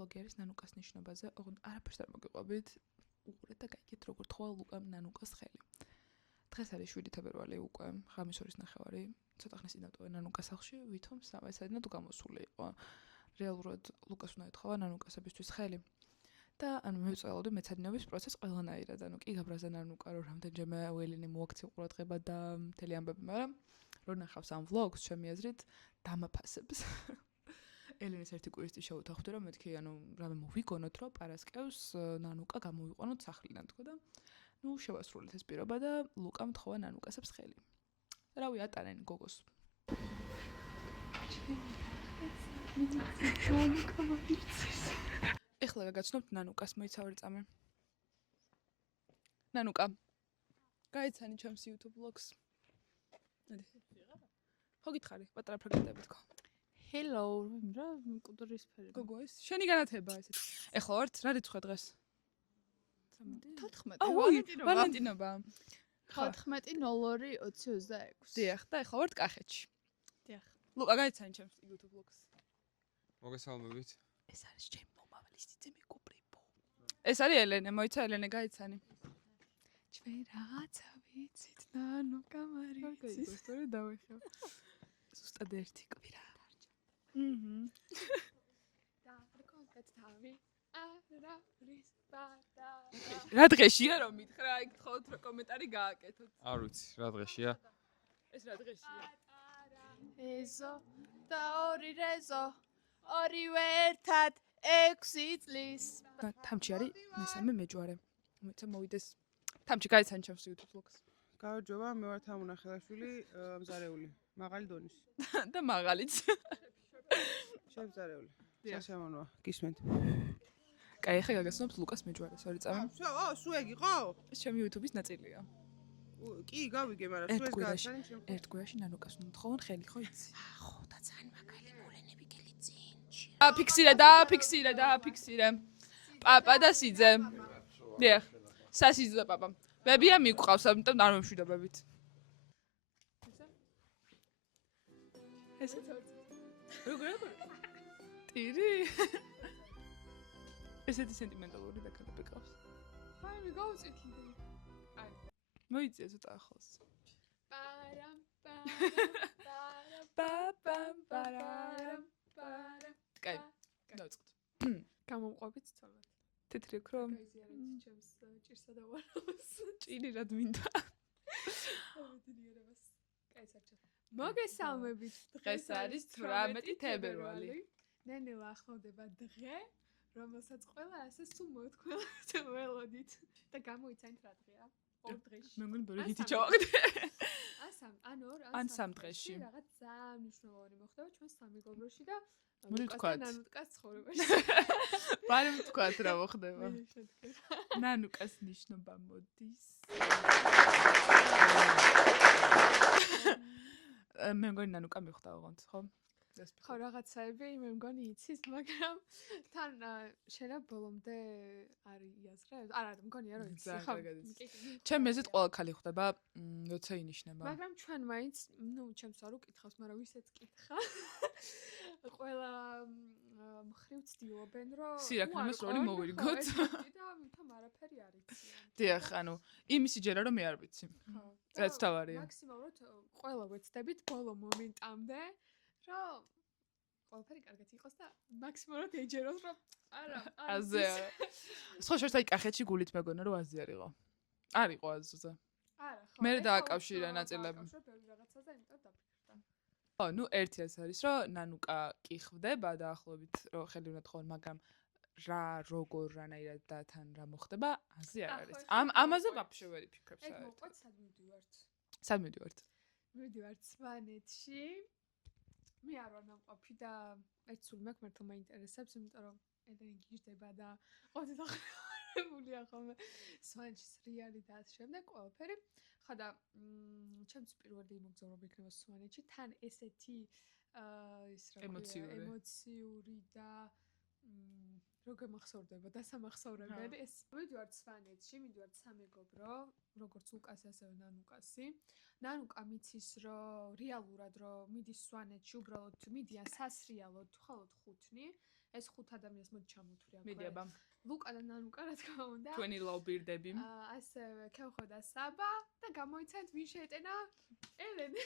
ბლოგერის ნანუკას ნიშნობაზე, ოღონდ არაფერს არ მოგიყვებით. უყურეთ და გაიგეთ როგორ თქვა ლუკამ ნანუკას ხელი. დღეს არის 7 თებერვალი უკვე, ღამის 2:30. ცოტა ხნის წინ დავტოვე ნანუკას სახლში, ვითომ 3 საათიდან თუ გამოსული იყო. რეალურად ლუკას უნდა ეთხოვა ნანუკასებისთვის ხელი. და ანუ მივწველოდი მეცადინეობის პროცესს ყველანაირად. ანუ კი გაბრაზა ნანუკა, რომ რამდენჯერმე უელინი მოაქცია ყურადღება და მთელი ამბები, მაგრამ რო ნახავს ამ ვლოგს, ჩემი აზრით დამაფასებს. ელინის ერთი კვირის შევუთანხმდი, რომ მეთქი, ანუ რამე მოვიგონოთ, რომ პარასკევს ნანუკა გამოვიყვანოთ სახლიდან, თქო და ნუ შევასრულეთ ეს პირობა და ლუკამ თხოვა ნანუკასებს ხელი. რავი, ატარენ გოგოს. ეხლა გაგაცნობთ ნანუკას, მოიცავი წამე. ნანუკა. გაიცანი ჩემს YouTube vlogs. ხო გითხარი, პატარა ფრაგმენტები თქო. Hello, რა მკვდრის ფერი. გოგო ეს შენი განათება ესეთ. ეხლა ვართ, რა რიცხვია დღეს? 14. ვალენტინობა. 14.02.26. დიახ, და ეხლა ვართ კახეთში. დიახ. ლუკა გაიცანი ჩემს YouTube vlogs. მოგესალმებით. ეს არის ჩემი მომავალი სიცე მეკუბრებო. ეს არის ელენე, მოიცა ელენე გაიცანი. ჩვენ რაღაცა ვიცით, ნანუკა მარიცის. ისტორია დავეხო. ზუსტად ერთი კვირა. და რკონკეთ თავი. არა რის პატარა. რა დღეშია რომ მითხრა, აი გთხოვთ რომ კომენტარი გააკეთოთ. არ ვიცი, რა დღეშია. ეს რა დღეშია? ეზო და ორი რეზო. ორივე ერთად 6 წლის. თამჩი არის მესამე მეჯვარე. მოიცა მოვიდეს. თამჩი გაიცანი ჩემს YouTube vlogs. გავარჯობა, მე ვარ თამუნა ხელაშვილი, მზარეული, მაღალი დონის. და მაღალიც. შევზარეული. სასიამოვნოა, გისმენთ. კაი, ახლა გაგაცნობთ ლუკას მეჯვარეს, ორი წამი. სულ ეგ იყო? ეს ჩემი YouTube-ის ნაწილია. კი, გავიგე, მაგრამ სულ ეს გააცანი შენ. ერთ კვირაში ნანუკას უნდა თხოვონ ხელი, ხო იცი? ხო და ძალიან მაგალი მოლენები გელი წინში. დააფიქსირე. პაპა და სიძე. დიახ. სასიძე და პაპა. ბებია მიყავს, ამიტომ არ მემშვიდობებით. ესე როგორ? ტირი. ესეთი სენტიმენტალური დაკარები ყავს. აი, გავუწითლი. აი. მოიწია ცოტა ახლოს. პარამ პაპამ. კაი, დავწყოთ. გამომყვებით სწორად. თეთრი ოქრო. გაიზიარეთ ჩემს ჭირსა და ვარავს. ჭირი რად მინდა. ამედნიერებას. კაი, საერთოდ. მოგესალმებით. დღეს არის 18 თებერვალი. ნენელა ახლოვდება დღე, რომელსაც ყველა ასე სულ მოთქველთ ველოდით და გამოიცანით რა დღეა? ორ დღეში. მე მგონი ბევრი ჰიტი ჩავაგდე. ან სამ დღეში. რაღაც ძალიან მნიშვნელოვანი მოხდება ჩვენ სამეგობროში და მოდი ვთქვათ. ნანუკას ცხოვრებაში. ბარემ ვთქვათ რა მოხდება. ნანუკას ნიშნობა მოდის. მე მგონი ნანუკა მიხვდა ოღონდ, ხო? ხო, რაღაცაები მე მგონი იცის, მაგრამ თან შენა ბოლომდე არის იაზრე? არა, მგონია რომ იცი, ხო? ჩემ მეზეთ ყველა ქალი ხვდება, როცა ინიშნება. მაგრამ ჩვენ მაინც, ჩემს არ უკითხავს, მაგრამ ვისაც კითხა. ყველა მხრივ ცდილობენ, რომ სირაქლემას როლი მოვირგოთ. და თამ არაფერი არ იციან. დიახ, ანუ იმისი ჯერა რომ მე არ ვიცი. ხო. რაც თავარია. მაქსიმალურად ყველა ვეცდებით ბოლო მომენტამდე, რომ ყველაფერი კარგად იყოს და მაქსიმალურად ეჯეროს, რომ არა, აზე. სხვა შორს აი კახეთში გულით მეგონა რომ აზე არისო. არისო აზზე. არა, ხო. მე დააკავშირა ნაწილები. ბევრი რაღაცაზე, იმიტომ დაფიქრდა. ხო, ნუ ერთი ეს არის, რომ ნანუკა კი ხვდება დაახლოებით, რომ ხელი უნდა თხოვონ, მაგრამ რა, როგორ, რანაირად და თან რა მოხდება, აზე არ არის. ამაზე ვაფშე ვერ ვფიქრებ საერთოდ. საერთოდ. ეგ მოყვეთ სად მივდივართ? სად მივდივართ? მივდივართ სვანეთში. მე არ ვარ ნამყოფი და ერთ სულ მაქვს მართლა მაინტერესებს, იმიტომ რომ ედენი გიждდება და ყოფილი ხოლმე სვანეთში რეალი და ამ შემდეგ ყველაფერი. ხო და ჩემს პირველი მოგზაურობა იქნება სვანეთში, თან ესეთი ის რა ემოციური და როგორ მახსოვდება და სამახსოვრებელი ეს მივდივართ სვანეთში, მივდივართ სამეგობრო, როგორც ლუკას ასევე ნანუკასი. ნანუკა მიცის რომ რეალურად რომ მიდის სვანეთში, უბრალოდ მიდიან სასრიალოდ, მხოლოდ ხუთნი. ეს 5 ადამიანს მოდი ჩამოვთვლი აქვე. მიდი აბა. ლუკა და ნანუკა რა თქმა უნდა. ჩვენი ლაუბირდები. ასევე ქევხო და საბა და გამოიცანთ ვინ შეეტენა ელენე.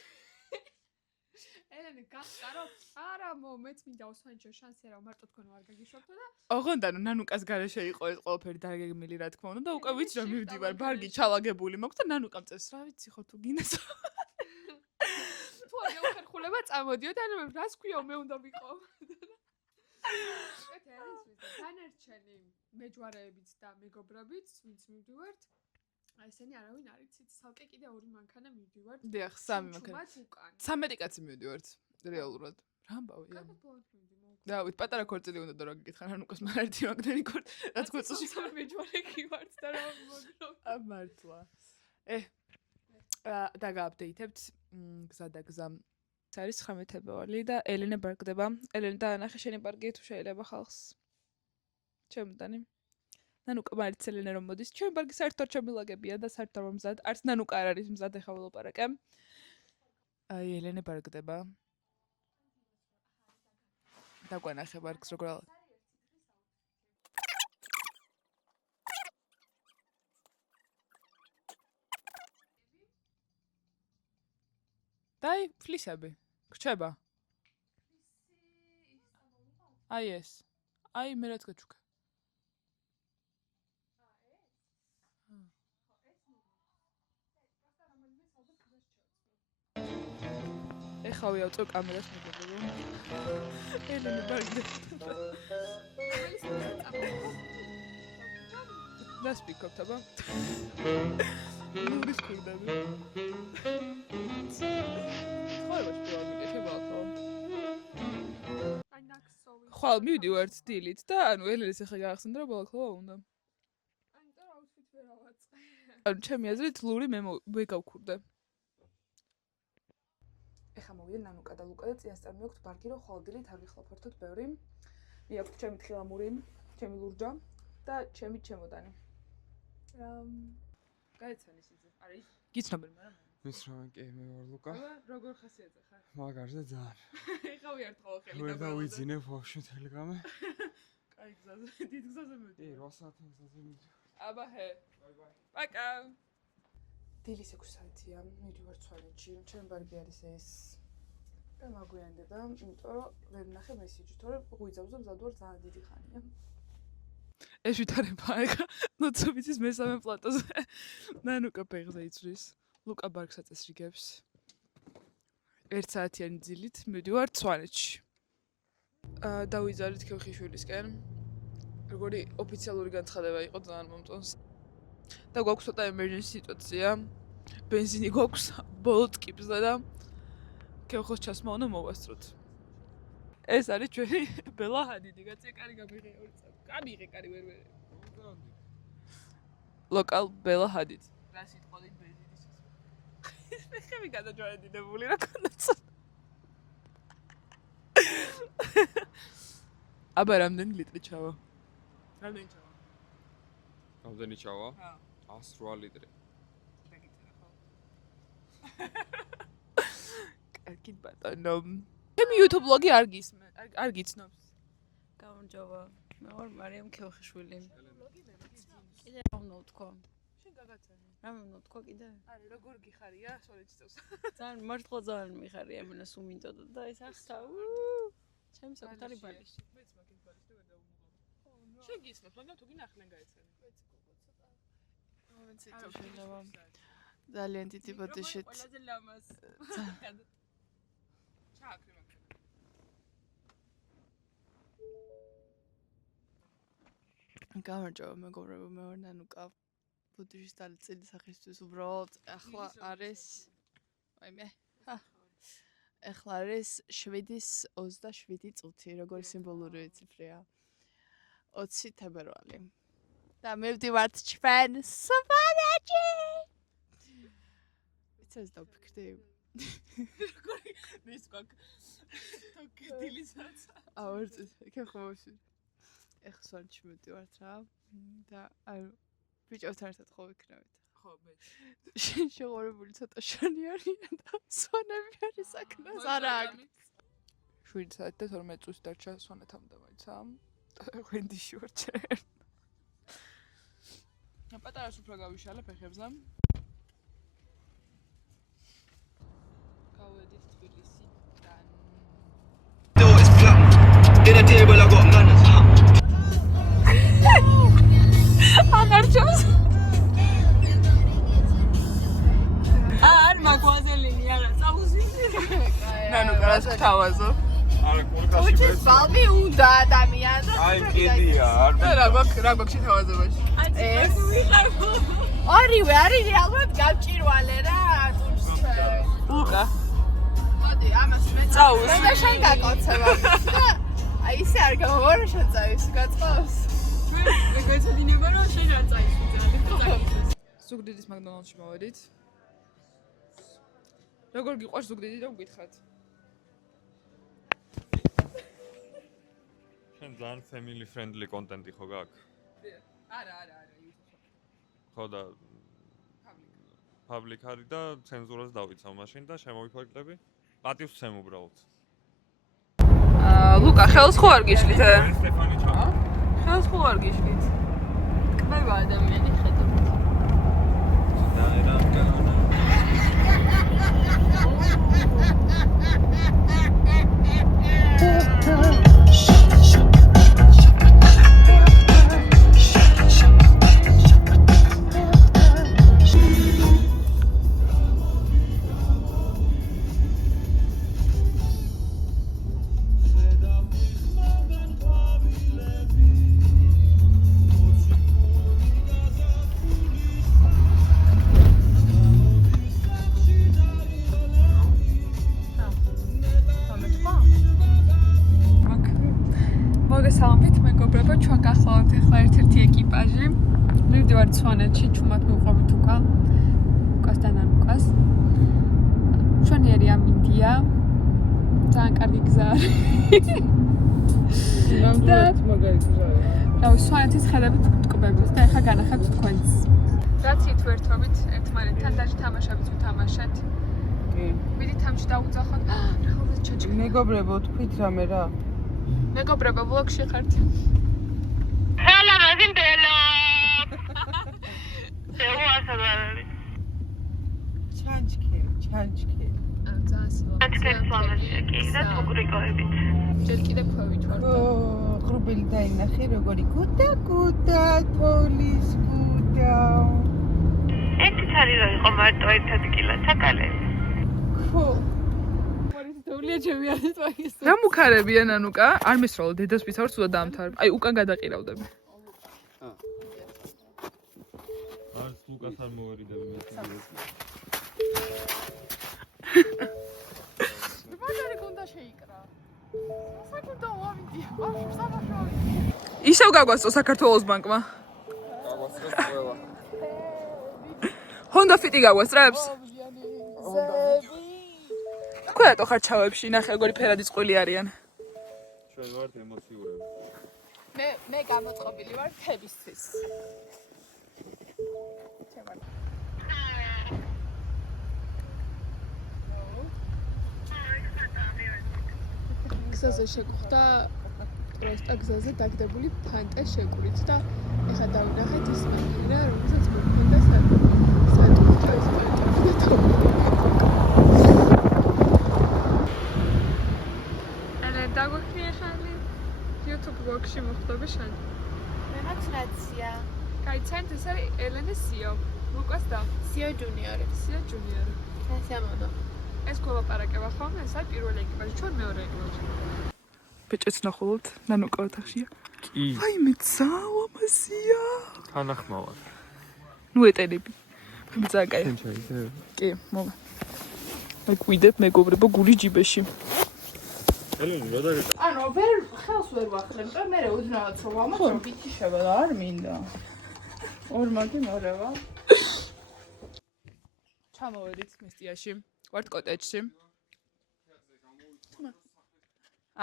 ელენე გასკარო? არა, მეც მინდა ოსვანჩო შანსი რა მარტო თქვენ ვარ გაგიშვებთო და ოღონდ ნანუკას გარეშე იყო ეს ყველაფერი დაგეგმილი რა თქმა უნდა და უკვე ვიცი რომ მივდივარ ბარგი ჩალაგებული მაქვს და ნანუკამ წეს რა ვიცი ხო თუ გინდა თუ არ ხერხულება წამოდიოთ ანუ რას ქვიო მე უნდა ვიყო ეს განერჩენი მეჯვარეებიც და მეგობრებიც ვინც მივდივართ ესენი არავინ არ იცით სალკე კიდე 2 მანქანა მივდივართ დიახ 3 მანქანა 13 კაცი მივდივართ რეალურად რა ამბავია დავით პატარა ქორწილი უნდა და რა გიკითხა ნანუკას მან ერთი მაგდენი ქორწ რაც ქორწილში მეჯვარე კი ვართ და რა მოგრო მართლა და გააპდეითებთ გზა და გზა არის 19 თებერვალი და ელენე ბარგდება ელენე დაანახე შენი ბარგი თუ შეიძლება ხალხს ჩემდანი ნანუკა მარიც ელენე რომ მოდის ჩემი ბარგი საერთოდ შემილაგებია და საერთოდ რომ მზად არც ნანუკა არ არის მზად ეხა ველაპარაკე აი ელენე ბარგდება დაგვანახე ბარგს როგორ დაი ფლისები გრჩება აი ეს აი მე რაც გაჩუქე ეხავი ავწევ კამერას მეგობრებო ელენე ბარგდება დასპიკობთ აბა ნურის ქურდები ხვალ მივდივართ დილით და ანუ ელენეს ახლა გაახსენდა რომ ბალაკლავა უნდა ანტო აუთფიტ ვერა ვაწყე ანუ ჩემი აზრით ლური მე ვეგავქურდე ეხა მოვიდა ნანუკა და ლუკა და წინასწარ მეოქვთ ბარგი რომ ხვალ დილით არ ვიხლაფართოთ ბევრი მე აქვს ჩემი თხილამური ჩემი ლურჯა და ჩემი ჩემოდანი გაიცანი სიძე არის გიცნობენ მაგრამ მის რა კი მე ვარ ლუკა როგორ ხასიათზე ხარ მაგარზე ძალიან ეხა ვიარ თხოვ ხელი ვერ დავიძინე ბავშვი თელეგრამე კაი გზაზე დიდ გზაზე მივიდი 8 საათი გზაზე მივიდი აბა ჰე პაკა დილის 6 საათია მივდივარ ცვალეთში ჩემი ბარგი არის ეს და მაგვიანდება იმიტომ რომ ვერ ნახე მესიჯი თორე ღვიძავზე მზად ვარ ძალიან დიდი ხანია ეს ვითარება ეხა ნოცობიცის მესამე პლატოზე ნანუკა ფეხზე იცვრის ლუკა ბარგს აწესრიგებს 1 საათიანი ძილით მივდივარ ცვალეთში დავიზარით ქევხიშვილისკენ როგორი ოფიციალური განცხადება იყო ძალიან მომწონს და გვაქვს ცოტა ემერჯენსი სიტუაცია ბენზინი გვაქვს ბოლო ტკიპზე და ქევხოს ჩასმა უნდა მოვასწროთ ეს არის ჩვენი ბელა ჰადიდი კაცი კარი გამიღე 2 წელი გამიღე კარი ვერ ლოკალ ბელა ჰადიდი რა სიტყვით ბენზინის ხემი გადაჯვარედინებული რა კონდაც აბა რამდენი ლიტრი ჩავა რამდენი ჩავა რამდენი ჩავა 108 ლიტრი კარგით ბატონო ჩემი YouTube ბლოგი არ გიცნობს გამარჯობა მე ვარ მარიამ ქევხიშვილი კიდე რა უნდა ვთქვა შენ გაგაცანი რა უნდა ვთქვა კიდე არა როგორ გიხარია სოლეჩი წევს ძალიან მართლა ძალიან მიხარია იმენა სულ მინდოდა და ეს ახსა ჩემს საკუთარი ბალი მეც მაგის ბალის და ვერ დავუმღო შენ გიცნობს მაგრამ თუ გინახლენ გაეცანი მომენტი შეიძლება ძალიან დიდი ბოდიშით ყველაზე ლამაზ ჩააქრე გამარჯობა მეგობრებო მე ვარ ნანუკა ბოდიშის წელი სახისთვის უბრალოდ ახლა არის ვაიმე ახლა არის 7:27 წუთი როგორი სიმბოლური ციფრია 20 თებერვალი და მივდივართ ჩვენ სვანეთში იცის დავფიქრდი როგორი მის გაკ თოკი დილისაც ავერწი ქეხოში ეხ სვანეთში მივდივართ რა და ანუ ბიჭებთან ერთად ხო ვიქნებით ხო მე შეღორებული ცოტა შანი არიან და სვანები არის აქნას არა აქვს 7 საათი და 12 წუთი დარჩა სვანეთამდე მაიცა. ღვინდიში ვარ ჯერ. პატარა სუფრა გავიშალე ფეხებზე. გავედით თბილისიდან. In a table I got manners. აღარჩევს. არ მაგვაზელინი არა წავუზინდი. ნანუ კარას თავაზო. არა კურკაში უჩის ბალბი უნდა ადამიანს. აი კიდია არ და რა გვაქვს თავაზებაში? ეს ორივე არის ალბათ გავჭირვალე რა ტურს. ლუკა. მოდი ამას მე წაუს. მე და შენ გაკოცება. აი ისე არ გამოვარ შენ წავის გაწყავს. მე გეცოდინება რომ შენ არ წაიშვი ძალიან. ზუგდიდის მაკდონალდში მოვედით. როგორ გიყვარს ზუგდიდი და გითხრათ? შენ ძალიან family friendly content-ი ხო გაქვს? არა. ხო და public არის და ცენზურას დავიცავ მაშინ და შემოვიფარგლები. პატივს ვცემ უბრალოდ. ლუკა, ხელს ხო არ გიშლით? სტეფანი ჩა. ხელს ხო არ გიშლით? კბება ადამიანი ხედავ. მოგესალმებით მეგობრებო, ჩვენ გახლავთ ახლა ერთ-ერთი ეკიპაჟი. მივდივართ სვანეთში, ჩუმად მივყვებით უკან. უკას და ნანუკას. ჩვენიერი ამინდია. ძალიან კარგი გზა არის. ნამდვილად მაგარი გზაა. რავი, სვანეთის ხედავით ტკბებით და ახლა განახებთ თქვენს. რაც ითვერთობით ერთმანეთთან და თამაშებიც ვთამაშეთ. კი. მიდით თამაში დაუძახოთ. რა ჩაჭი. მეგობრებო, თქვით რამე რა? მეგობრებო, ვლოგში ხართ? Hello, Magindela. Εγώ ასადარი. ჩანჩქერი. ძალიან სილამაზე. Ატკენ სვანეთში და მოგრიგოებით. ჯერ კიდე ქვევით ვარ. ღრუბელი დაინახე როგორი გუდა თოლის გუდა. ერთი თარი რა იყო მარტო ერთ ადგილად საკალე. ხო. თოვლია ჩემი არის მაგის. რა მუქარებია ნანუკა? არ მისროლ დედას ვიცავ სულა დაამთავრებ. აი უკან გადაყირავდები. არც ლუკას არ მოვერიდები მე კიდეს. მაგარი გონდა შეიკრა. საკუთო ვავიდია. ბავშვი სამაშოვი. ისევ გაგვასწო საქართველოს ბანკმა. გაგვასწრებს ყველა. ჰონდა ფიტი გაგვასწრებს? თქვენ რატო ხარ ჩავებში? ნახე როგორი ფერადი წყვილი არიან. ჩვენ ვართ ემოციურები. მე გამოწყობილი ვარ თებისთვის. გზაზე შეგხვდა პროსტა გზაზე დაგდებული ფანტა შეკვირით და ეხა დავინახეთ ის მანქანა რომელსაც მოქონდა სატურთო ეს პანტა. ელე დაგვიქნია ხალი YouTube blog-ში მოხდები შენ. მე მაქვს რაცია. გაიცანთ ეს არის ელენე სიო. ლუკას და სიო ჯუნიორი. სიო ჯუნიორი. სასიამოვნო. ეს გველაპარაკება ხოლმე, ეს არის პირველი ეკიპაჟი, ჩვენ მეორე ეკიპაჟი. ბეჭეც ნახულობთ ნანუკა ოთახშია. კი. აი მე ძალამასია. თანახმავარ. ნუ ეტელები. მე ძალიან კაი. შენ ჩაიდე. კი, მოვა. მე გვიდებ მეგობრებო გული ჯიბეში. ელენე რა დაგეკ? ანუ ვერ ხელს ვერ ვახლებ და მე უდნავად რომ ამას ბიჭიშება და არ მინდა. ორმაგი მორევა. ჩამოვედით მესტიაში. ვართ კოტეჯში.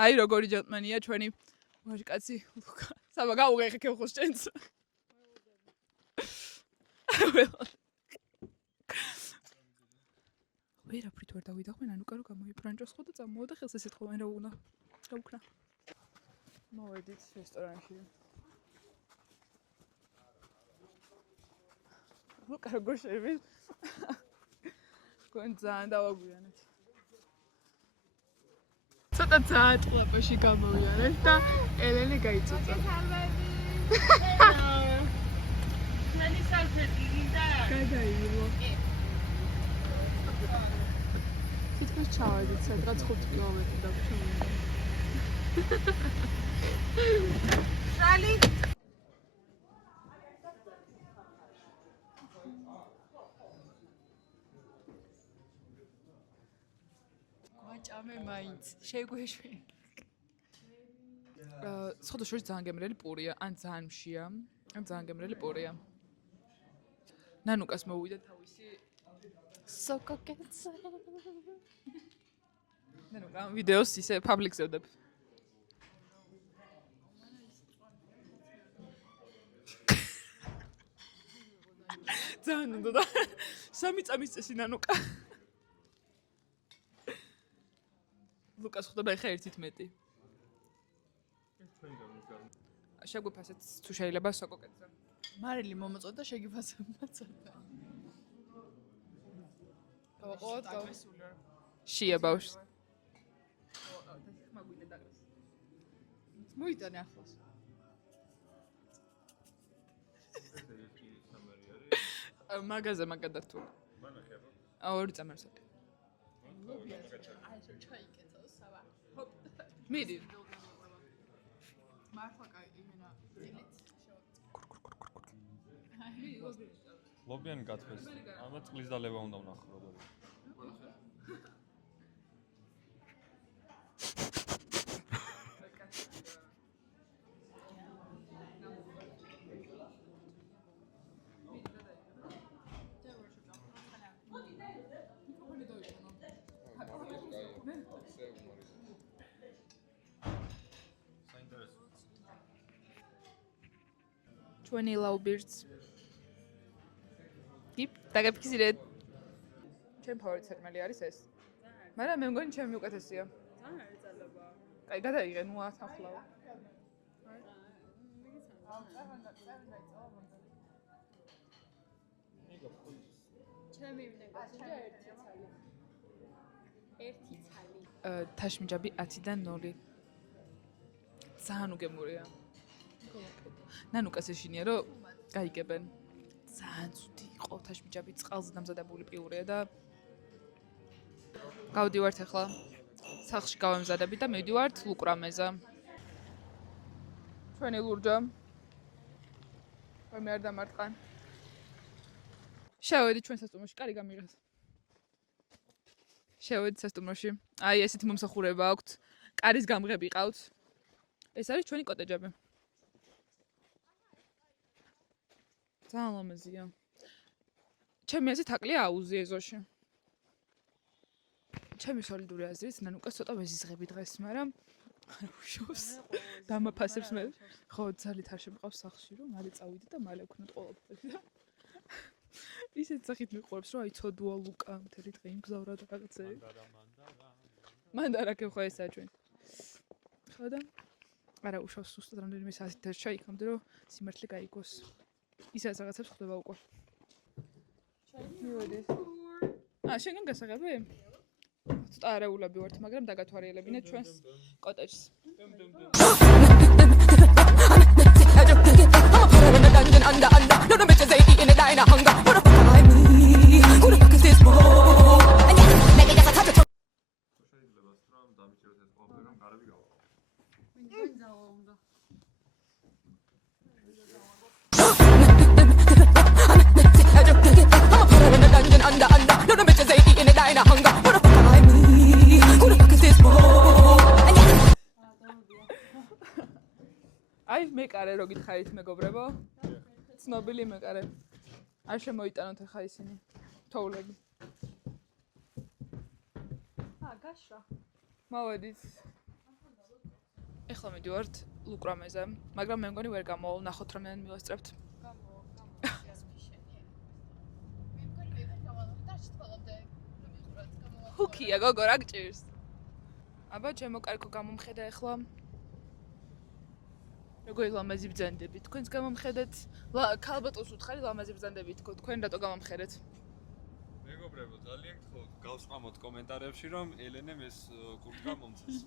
აი როგორი ჯენტმენია ჩვენი ვაჟკაცი ლუკა. საბა გაუღე ხეხოს ჭენს. ვერაფრით ვერ დავიდახმენ, ანუკა რო გამოიფრანჭოს ხო და წამოვიდა ხელს ესეთ ხოვენ რა უნდა. რა უკნა. მოვედით რესტორანში. ლუკა როგორ შევიდეთ? გონ ძალიან დავაგვიანეთ. ცოტა ძაატყლაპაში გამოვიარეთ და ელენე გაიწოწა. გადაივლო. თითქოს ჩავედით, სადღაც 5 კილომეტრი დაგვჩვენე. შალი გვაჭამე მაინც, შეგვეშვი. სხვათა შორის ძალიან გემრიელი პურია, ან ძალიან მშია, ან ძალიან გემრიელი პურია. ნანუკას მოვიდა თავისი სოკოკეცე. ნანუკა ამ ვიდეოს ისე პაბლიკზე ვდებ. ძალიან უნდა და 3 წამის წესი ნანუკა. ლუკას ხვდება ხა 1:11. შეგვიფასეთ თუ შეიძლება სოკოკეთზე. მარილი მომოწოდა შეგიფასებმა ცოტა. გავაყოთ გავესულე. შია ბავშვს. მოიტანე ახლოს. მაგაზე მაგადართული. ორი წამერს აქვს. მიდი. მართლა კაი იმენა დილით ლობიანი გათვეს. ამათ წყლის დალევა უნდა ვნახო როგორ. Twenty Lovebirds. Keep დაგაფიქრეთ. ჩემ ფავორიტ სერმელი არის ეს. მაგრამ მე მგონი ჩემი უკეთესია. ძალიან ეწალება. კაი, გადაიღე, ნუ ათახლავა. ჩემი ვნებო და ერთი ცალი. ერთი ცალი. თაშმიჯაბი 10-დან 0. ძალიან უგემურია. ნანუკას ეშინია რომ გაიგებენ. ძალიან ცუდი იყო თაშმიჯაბი წყალზე დამზადებული პიურია და გავდივართ ახლა სახლში გავემზადები და მივდივართ ლუკრამეზე. ჩვენი ლურჯა. მე არ დამარტყან. შევედი ჩვენ სასტუმროში, კარი გამიღეს. შევედი სასტუმროში. აი ესეთი მომსახურება აქვთ. კარის გამღები ყავთ. ეს არის ჩვენი კოტეჯები. ძალიან ლამაზია. ჩემი აზრით აკლია აუზი ეზოში. ჩემი სოლიდური აზრით ნანუკას ცოტა ვეზიზღები დღეს, მაგრამ არ უშავს. დამაფასებს მე. ხო, ძალით არ შემყავს სახლში, რომ მალე წავიდე და მალე ვქნოთ ყველაფერი და ისეთ სახით მიყურებს, რომ აი ცოდუა ლუკა მთელი დღე იმგზავრა და რაღაცები. მანდარა ხო ესაა ჩვენ. ხო და არა უშავს სუსტად რამდენიმე საათი დარჩა იქამდე, რომ სიმართლე გაიგოს. ისე რაღაცებს ხდება უკვე. მივედით. შენგან გასაღები? ცოტა არეულები ვართ, მაგრამ დაგათვალიერებინეთ ჩვენს კოტეჯს. აი მეკარე რო გითხარით მეგობრებო. ცნობილი მეკარე. არ შემოიტანოთ ახლა ისინი. თოვლები. გაშრა. მოვედით. ეხლა მივდივართ ლუკრამეზე, მაგრამ მე მგონი ვერ გამოვალ, ნახოთ რამდენი მივასწრებთ. ფუქია გოგო რა გჭირს? აბა ჩემო კარგო გამომხედა ახლა. როგორი ლამაზი ბრძანდები თქვენს გამომხედეთ? ქალბატონს უთხარი ლამაზი ბრძანდები თქო თქვენ რატო გამომხედეთ? მეგობრებო, ძალიან გთხოვთ, გავსყამოთ კომენტარებში, რომ ელენემ ეს კურტკა მომწეს.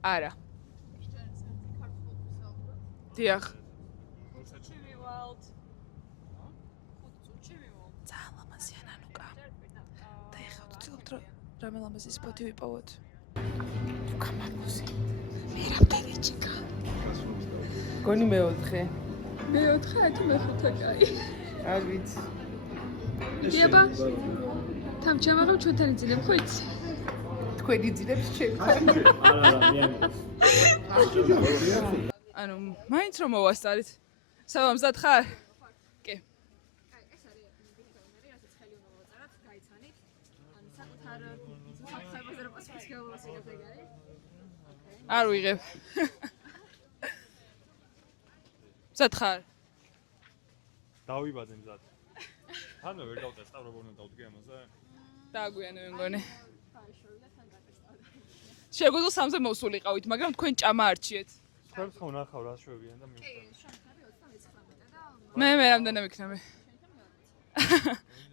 არა. დიახ. ძალიან ლამაზია ნანუკა. და ეხლა ვცდილობთ რომ რამე ლამაზი სპოტი ვიპოვოთ. გონი მეოთხე. მეოთხე თუ მეხუთე კაი. არ ვიცი. იდეა თამჩამაღო ჩვენთან იძინებ ხო იცი? თქვენი ძინებს ჩემთან. ანუ მაინც რომ მოვასწარით. სავამზად ხარ? კი. არ ვიღებ. მზად ხარ? დავიბადე მზად. ანუ ვერ გავტესტავრობ უნდა დავდგე ამაზე? დააგვიანე მე მგონი. შეგვიძლია სამზე მოვსულიყავით, მაგრამ თქვენ ჭამა არჩიეთ. თქვენს ხო ნახავ რა შვებიან და მივხვდები. მე რამდენი ვიქნები?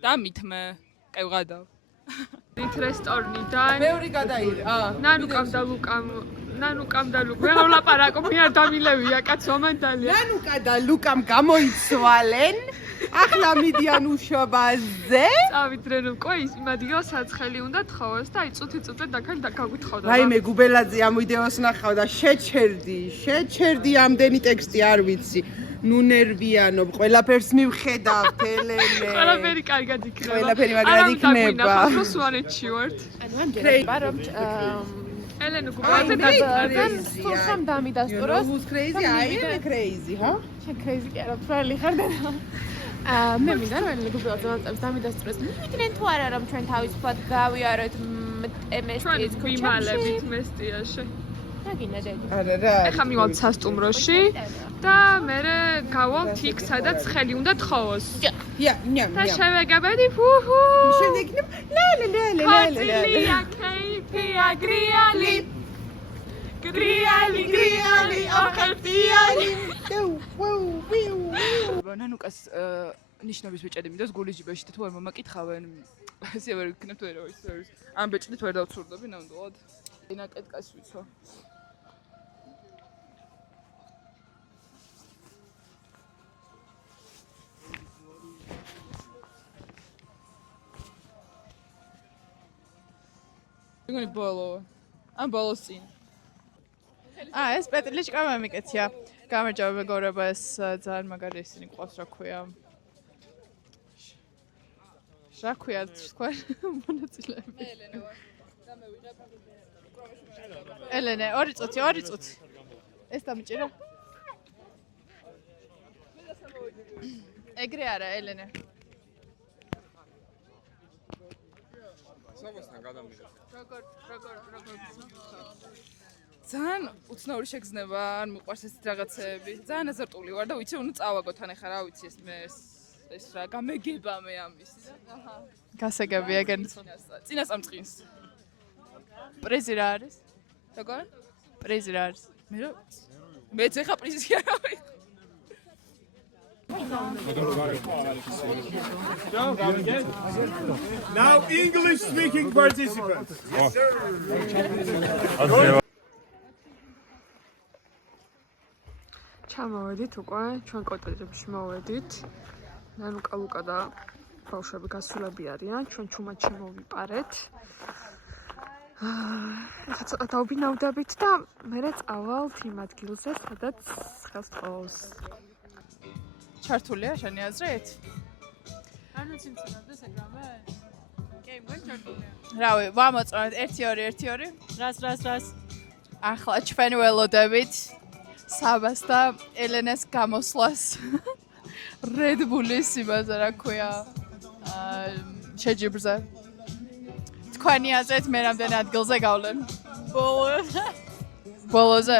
და მithme. ყევღადავ. დიდ რესტორნიდან მეორე გადაირე. ნანუკამ და ლუკამ მე რომ ლაპარაკობ მე არ დამილევია კაცო მანდალია. ნანუკა და ლუკამ გამოიცვალენ. ახლა მიდიან უშობაზე. წავიდნენ უკვე ის იმადიო საცხელი უნდა თხოვოს და აი წუთი დაქან გაგვითხოვდა. რაიმე გუბელაძე ამ ვიდეოს ნახავ და შეჩერდი ამდენი ტექსტი არ ვიცი. ნუ ნერვიანობ, ყველაფერს მივხედავთ, ელენე. ყველაფერი კარგად იქნება. ყველაფერი მაგარი იქნება. ახლა სუანეთში ვართ. ელენე გუბელაძე დაძალენ ხომ დამიდასტუროს. Who's crazy? I am crazy, huh? შენ crazy კი არა, ფრალი ხარ და. მე მინდა რომ ელენე გუბელაძე მაწებს დამიდასტუროს. მივიდნენ თუ არა რომ ჩვენ თავისუფლად გავიაროთ MST-ის ჩვენ ვიმალებით მესტიაში. რა გინდა დედი? არა რა. ახლა მივალთ სასტუმროში და მე გავალთ იქ სადაც ხელი უნდა თხოვოს. და შევეგებოდი ფუჰუ. შემდეგ იქნება ქორწილია ქეიფია გრიალი. გრიალი ოხერტიალი. ნანუკას ნიშნობის ბეჭედი მინდას გულიჯიბეში და თუ არ მომაკითხავენ ესე ვერ ვიქნებთ ვერ არის. ამ ბეჭდით ვერ დავცურდები ნამდვილად. ნაკეთკას ვიცო. მეგონი ბოლო. ამ ბოლოს წინ. ეს პეტრლიჭკა მომიკეთია. გამარჯობა მეგობრებო, ეს ძალიან მაგარი ისინი ყავს რა ქვია. რა ქვია თქვენ მონაწილეები? ელენე, 2 წუთი. ეს დამიჭირა? ეგრე არა, ელენე. საბასთან გადამიღე. როგორ ძალიან უცნაური შეგრძნება, არ მიყვარს ეს რაღაცეები. ძალიან აზარტული ვარ და ვიცი, უნდა წავაგოთ ან ეხა რა ვიცი ეს რა გამეგება მე ამის. გასაგები ეგენ წინასწამწყინს. პრიზი რა არის? როგორ? პრიზი რა არის? მე რა მეც ეხა პრიზი არა ვიყ. Now English speaking participants. Yes sir. ჩამოვედით უკვე ჩვენ კოტეჯებში მოვედით. ნანუკა ლუკა და ბავშვები გასულები არიან. ჩვენ ჩუმად შემოვიპარეთ. ცოტა დავბინავდებით და მერე წავალთ იმ ადგილზე, სადაც ხელს თხოვს. ჩართულია შენი აზრით? ანუ სიმწონდეს ეგრევე? კი, მგონი ჩართულია. რავი, ვამოწმოთ 1-2. რას? ახლა ჩვენ ველოდებით საბას და ელენეს გამოსვლას. Red Bull-ის იმაზე რა ქვია. შეჯიბრზე. თქვენი აზრით მე რამდენი ადგილზე გავლენ? ბოლოზე.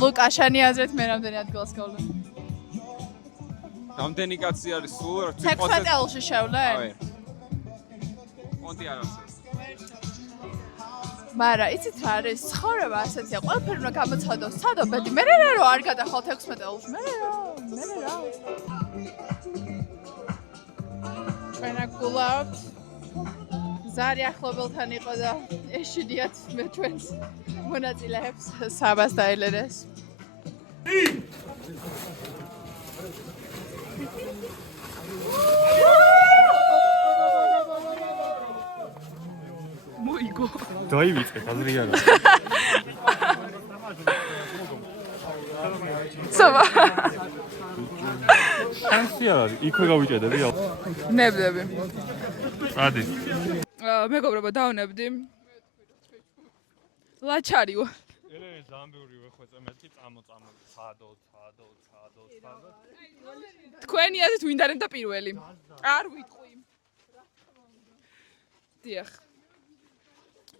ლუკა, შენი აზრით მე რამდენი ადგილას გავლენ? რამდენი კაცი არის სულ? 16-ში შევლენ? კონტი არ არსებობს. მაგრამ იცით რა არის? ცხოვრება ასეთია. ყველაფერი უნდა გამოცადოს. ცადო ბედი. მე რა არ გადახვალთ 16 წელს. მე რა. ჩვენ აქ გულავთ. ზარი ახლობელთან იყო და ეშინიათ მე ჩვენს მონაწილეებს საბას და ელენეს. მოიგო. დაივიწყე, აზრი არა. სობა. შანსი არის, იქვე გავიჭედები. ნებდები. ადი. მეგობრებო, დავნებდი. ლაჩარი ვარ. ელენე ზამბიური ვეხვეწე მეთქი წამო ცადო. თქვენი აზრით ვინ არის და პირველი? არ ვიტყვი. დიახ.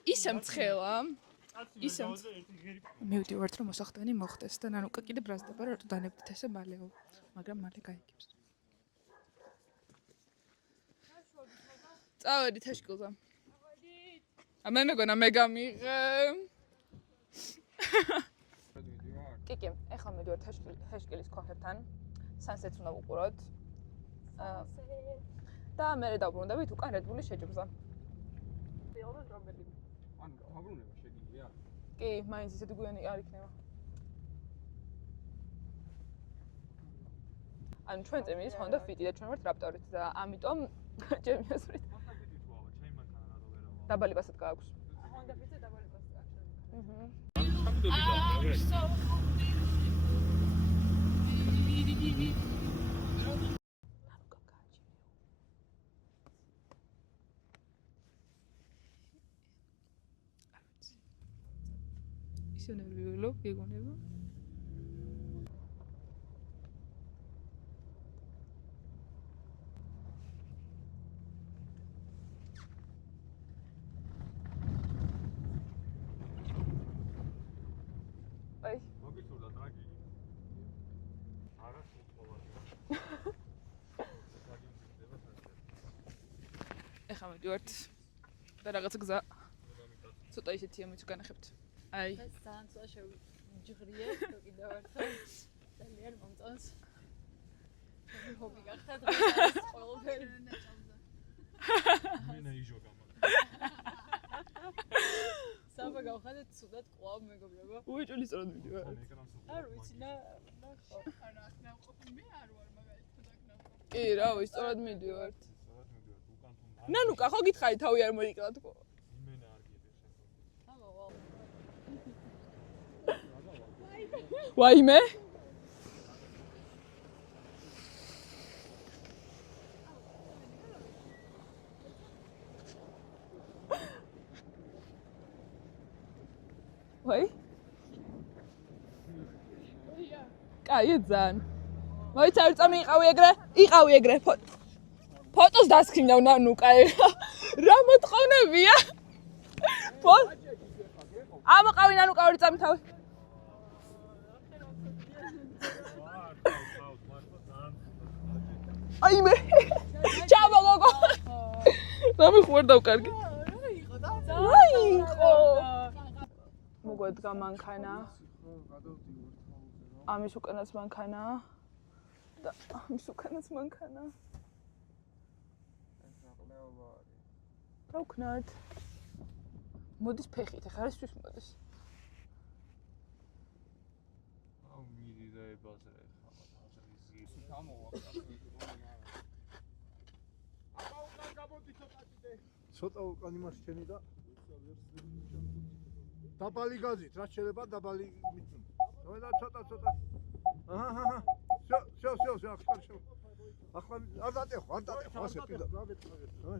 ისე მცხელა. ისე მივდივართ რომ მოსახდენი მოხდეს და ნანუკა კიდე ბრაზდება რომ დანებდით ესე მალეო, მაგრამ მალე გაიგებს. წავედი თაშკილზე. მე მეგონა მე გამიღე. კიკი, ეხლა მივდივართ თაშკილის ქოხებთან. სანსეტს უნდა ვუყუროთ. და მე დავბრუნდებით უკან რედბულის შეჯიბრზე. კი, მაინც ისეთი გვიანი არ იქნება. ანუ ჩვენ წემის ჰონდა ფიტი და ჩვენ ვართ რაპტორით და ამიტომ ჩემი აზრით დაბალი ბასად გააქვს. ჰონდა ფიტი დაბალი ბასად აქვს. ისე ნერვიულობ, გეგონება. აი. მოგიწურდა ტრაგი. არა სულყოვანი. ეხლა მივდივართ. და რაღაცა გზა. ცოტა ისეთია მით განახებთ. აი. ეს ძალიან ცოტა შევიჯღრიე, თუ კიდევ ერთხელ ძალიან მომწონს. ჩემი ჰობი გახდა დღეს ყველაფერი. მე ნაიჟო გამა. საბა გავხადეთ ცუდად ყვა მეგობრებო. უეჭველი სწორად მივდივარ. არ ვიცი რა ხო. ანუ აქ ნავყოფი მე არ ვარ მაგალითად აქ ნავყოფი. კი, რავი, სწორად მივდივართ. ნანუკა, ხო გითხარი თავი არ მოიკლა თქო. იმენა არ გიდეს ვაიმე? შენ. ვაი? კაი ძალიან. მოიცა არ წამიყავი ეგრე? იყავი ეგრე ფოტოს დასქინავ ნანუკა ეხა. რა მოთხოვნებია? ამოყავი ნანუკა ორი წამი თავი. აი მე. ჩაბო გოგო. რა მიხوار დავკარგი? რა იყო? მოგვედგა მანქანა. ამის უკანაც მანქანა. და ამის უკანაც მანქანა. რა ვქნათ? მოდის ფეხით, ახლა არის თვის მოდის. აუ მიდი და ებაზრე ხა აზრის ზის გამოვა. ცოტა უკან იმას შენი და დაბალი გაზით, რა შეიძლება დაბალი მიწუნ. და ცოტა. აჰა. შო, ახლა არ დატეხო, ასე პირდა.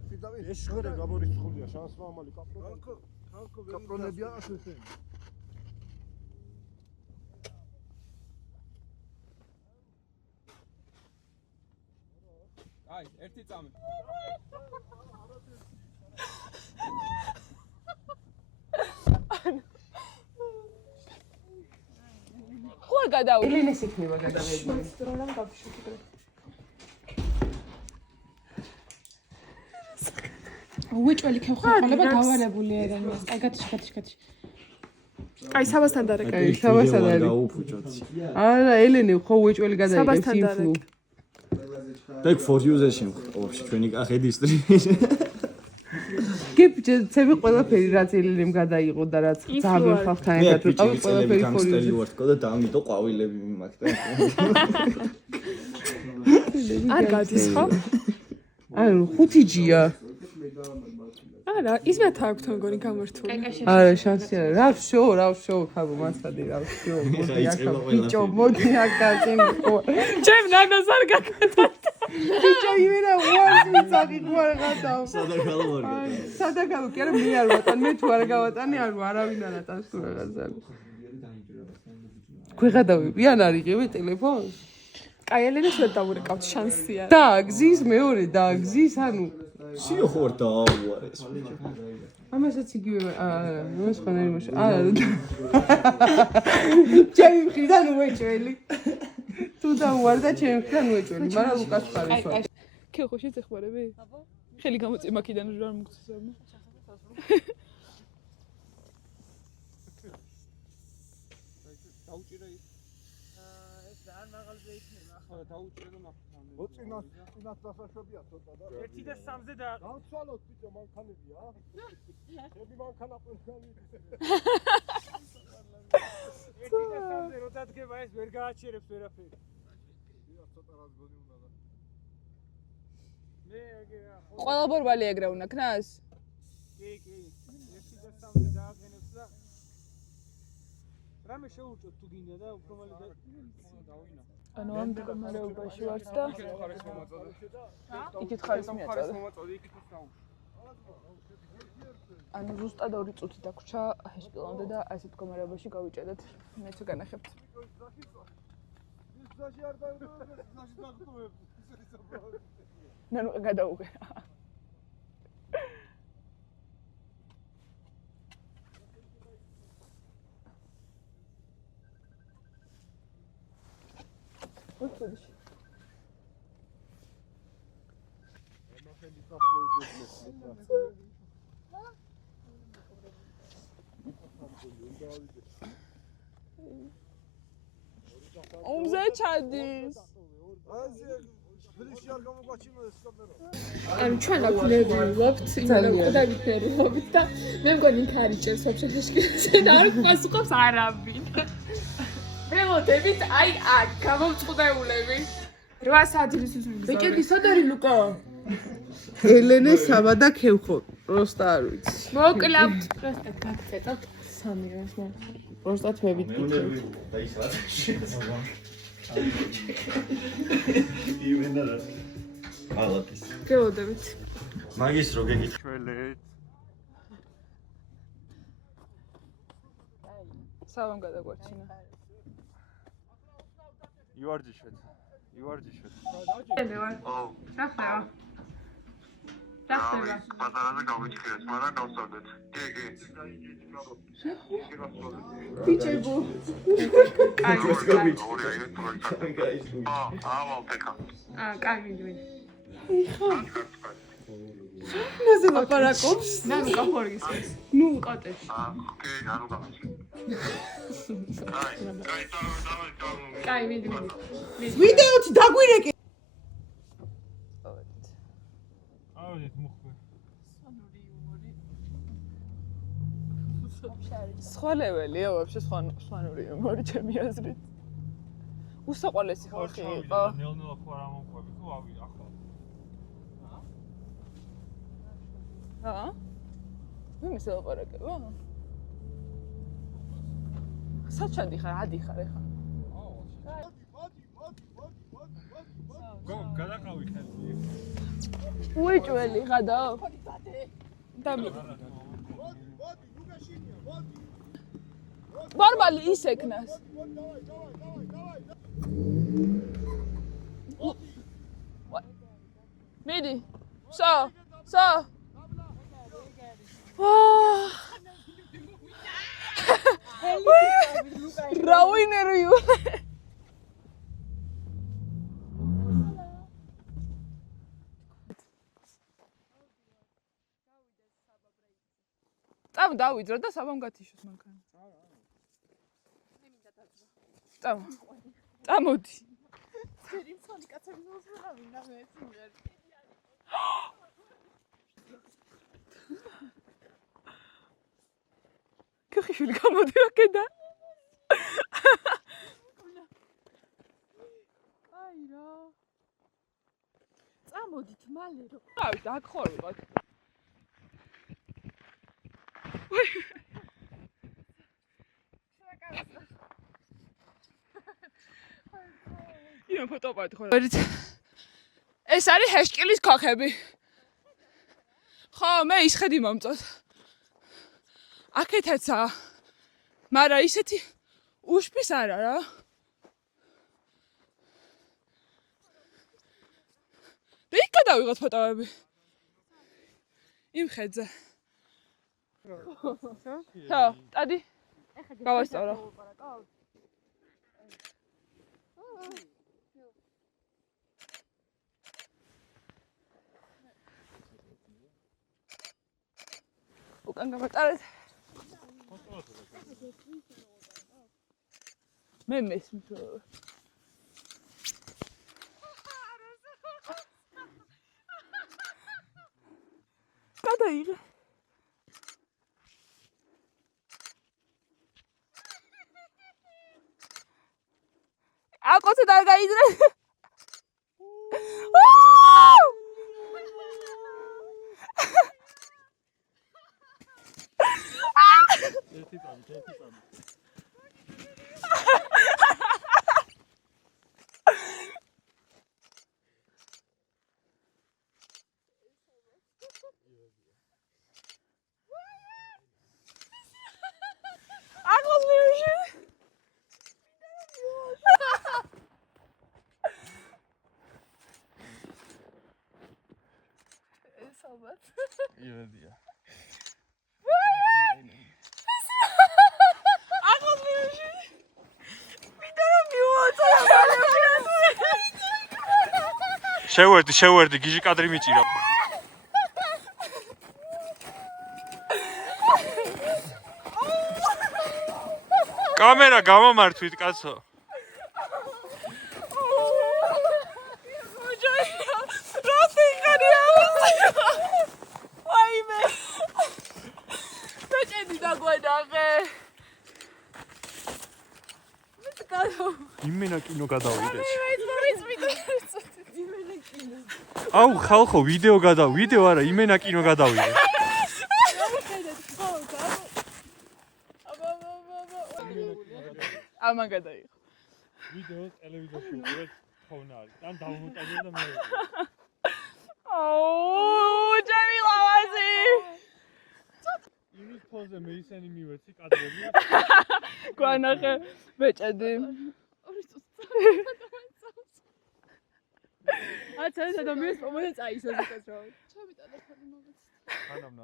პირდავი ეს ღერე გაბორიცხულია, შანსმა ამალი კაპრონებია ასე შენ. აი, ერთი წამი. ხო გადავი. ელენეს იქნება გადაღებული. სტროლამ გავშუქე. უეჭველი ქემხოლება გავალებული ერენას. აი გათიშ. აი საბასთან დარეკ. აი საბასთან დარეკ. გაუფუჭოთ. არა, ელენე ხო უეჭველი გადაიღებს საბასთან ინფო. დარეკ. Так for user-ში вообще ჩვენი კახეთი სტრიმი. გიფჯე ცები ყველაფერი რაც ელენემ გადაიღო და რაც ძალიან ხალხთან ერთად ვიყავი ყველაფერი for უser-ში user. ვარ თქო და დამიტო ყვავილები მიმაქდა. არ გადის ხო? ანუ 5G-ია. არა, ისმეთ აქვს მგონი გამართული. არა, შანსი არა. რა ვშო, ხაბო მასადი რა ვშო. მოდი აქ ბიჭო, მოდი აქ წინო. ჩემ ნანას არ გაკვეთა. ბიჭო, იმენა უარს მიცადი ყურღატავ. სადაგალო ვარ. სადაგალო, კი არა მე არ ვატან, მე თუ არ გავატანი, არავინ არ ატანს თუ რაღაცა. გვეღადავები, ან არ იღები ტელეფონს? კაი, ელენეს ვერ დავურეკავთ, შანსია. დააგზის, მეორე დააგზის, ანუ სიო ხوار დააუარეს. ამასაც იგივე არა, მას ხანერი მოშ. არა. ჩემი მხრიდან უეჭველი. თუ დაუარდა ჩემი მხრიდან უეჭველი, მაგრამ ლუკას ხარეს ვარ. ქეხო შეცეხმარები? აბა. ხელი გამოწი მაქიდან რა მოგწესებმა. დაუჭირე ის. ეს რა მაღალზე იქნება, ახლა დაუჭირე და მაქთან. წინათ დასაშვებია ცოტა და 1 და 3-ზე და გავცვალოთ ბიჭო მანქანებია. შები მანქანა ყველგან მიდის. 1 და 3-ზე რო დადგება ეს ვერ გააჩერებს ვერაფერი. დიახ, ცოტა რაც გონი უნდა და. მე ეგეა. ყველა ბორბალი ეგრე უნდა ქნას? კი. 1 და 3-ზე დააგენებს და რამე შეუჭოთ თუ გინდა და უფრო მალე დავინა. ანუ ამ მდგომარეობაში ვართ და იქით ხარის მიაწოდე. ანუ ზუსტად 2 წუთი დაგვრჩა ჰესპილამდე და ასეთ მდგომარეობაში გავიჭედეთ. მეც განახებთ. ნუ გადაუღე. ომზე ჩადის. ფლიში არ გამოგვაჩინო ეს კამერა. ანუ ჩვენ აფლერდულობთ, იმენა ვიფერულობთ და მე მგონი იქ არის ჭერს ვაფშე დიშკილზე და არ პასუხობს არავინ. ველოდებით აი აქ გამომწყდეულები. 8 საათის მიგზავნა. ბეჭედი სად არის ლუკა? ელენე საბა და ქევხო, პროსტა არ ვიცი. მოკლავთ. პროსტა გაგწეწავთ 3 რას მო. პროსტად მე ვიტკითხე. იმენა რა. მალათის. ველოდებით. მაგის რო გეკითხე. ჩველეთ. სავამ გადაგვარჩინა. იوارჯიშეთ. ელე ვარ. რა ხდება? პატარაზე გავიჩქერეთ, მაგრამ გავსავდეთ. კი. ბიჭებო. კაი, მიდი. ნაზე ლაპარაკობს. ნანუ კახორგის. ნუ ყატეს. კი, ანუ გავიჩ. კაი, მიდი. ვიდეოც დაგვირეკე. ავიდეთ მოხდა. სხვა ლეველია ვაფშე სხვანური იმორი ჩემი აზრით. უსაყვალესი ხალხი იყო. ნელ-ნელა ხო არ მომყვები ხო ახლა. აა? ვიმის ელაპარაკება? საჩადი ხარ, ადიხარ ეხა. გადაყავი ხელი. უეჭველი ღადაო? დამი. ბარბალი ის ეკნას. მიდი. სო. რა ვინერვიო? წამ დავიძრა და საბამ გათიშოს მანქანა. წამ. წამოდი. ძერი მცონი კაცების მოსვლა მინდა მე სიმღერი. ქუხიშვილი გამოდი აქედან. აი რა. წამოდით მალე რო. დავით აქ ხარ ვიყავ. იმე ფოტო პარტი ხო? ეს არის ჰეშკილის ქოხები. ხო, მე ისხედი მომწონს. აქეთაცაა. მაგრამ ისეთი უშფის არა რა. და იქ გადავიღოთ ფოტოები. იმ ხედზე. ხო, ტადი. გავასწავრო. უკან გავატარეთ. მე მესმის. გადაიღე. აკოცე და გაიძრე. ირადია. შევერდი, გიჟი კადრი მიჭირა. კამერა გამომართვით, კაცო. იმენა კინო გადავიდეთ. აუ ხალხო ვიდეო არა იმენა კინო გადავიდეთ. ამან გადაიღო. ვიდეო ტელევიზორში უყურეთ თხოვნა არის. ან დავმონტაჟე და მე. აუ ჯემი ლავაზი. იმის ფონზე მე ისენი მივეცი კადრები. გვანახე ბეჭედი. აცა ადამიანს მომედა წაისოს უკეთ რა. ჩემი ტელეფონი მოგეც. ხანამ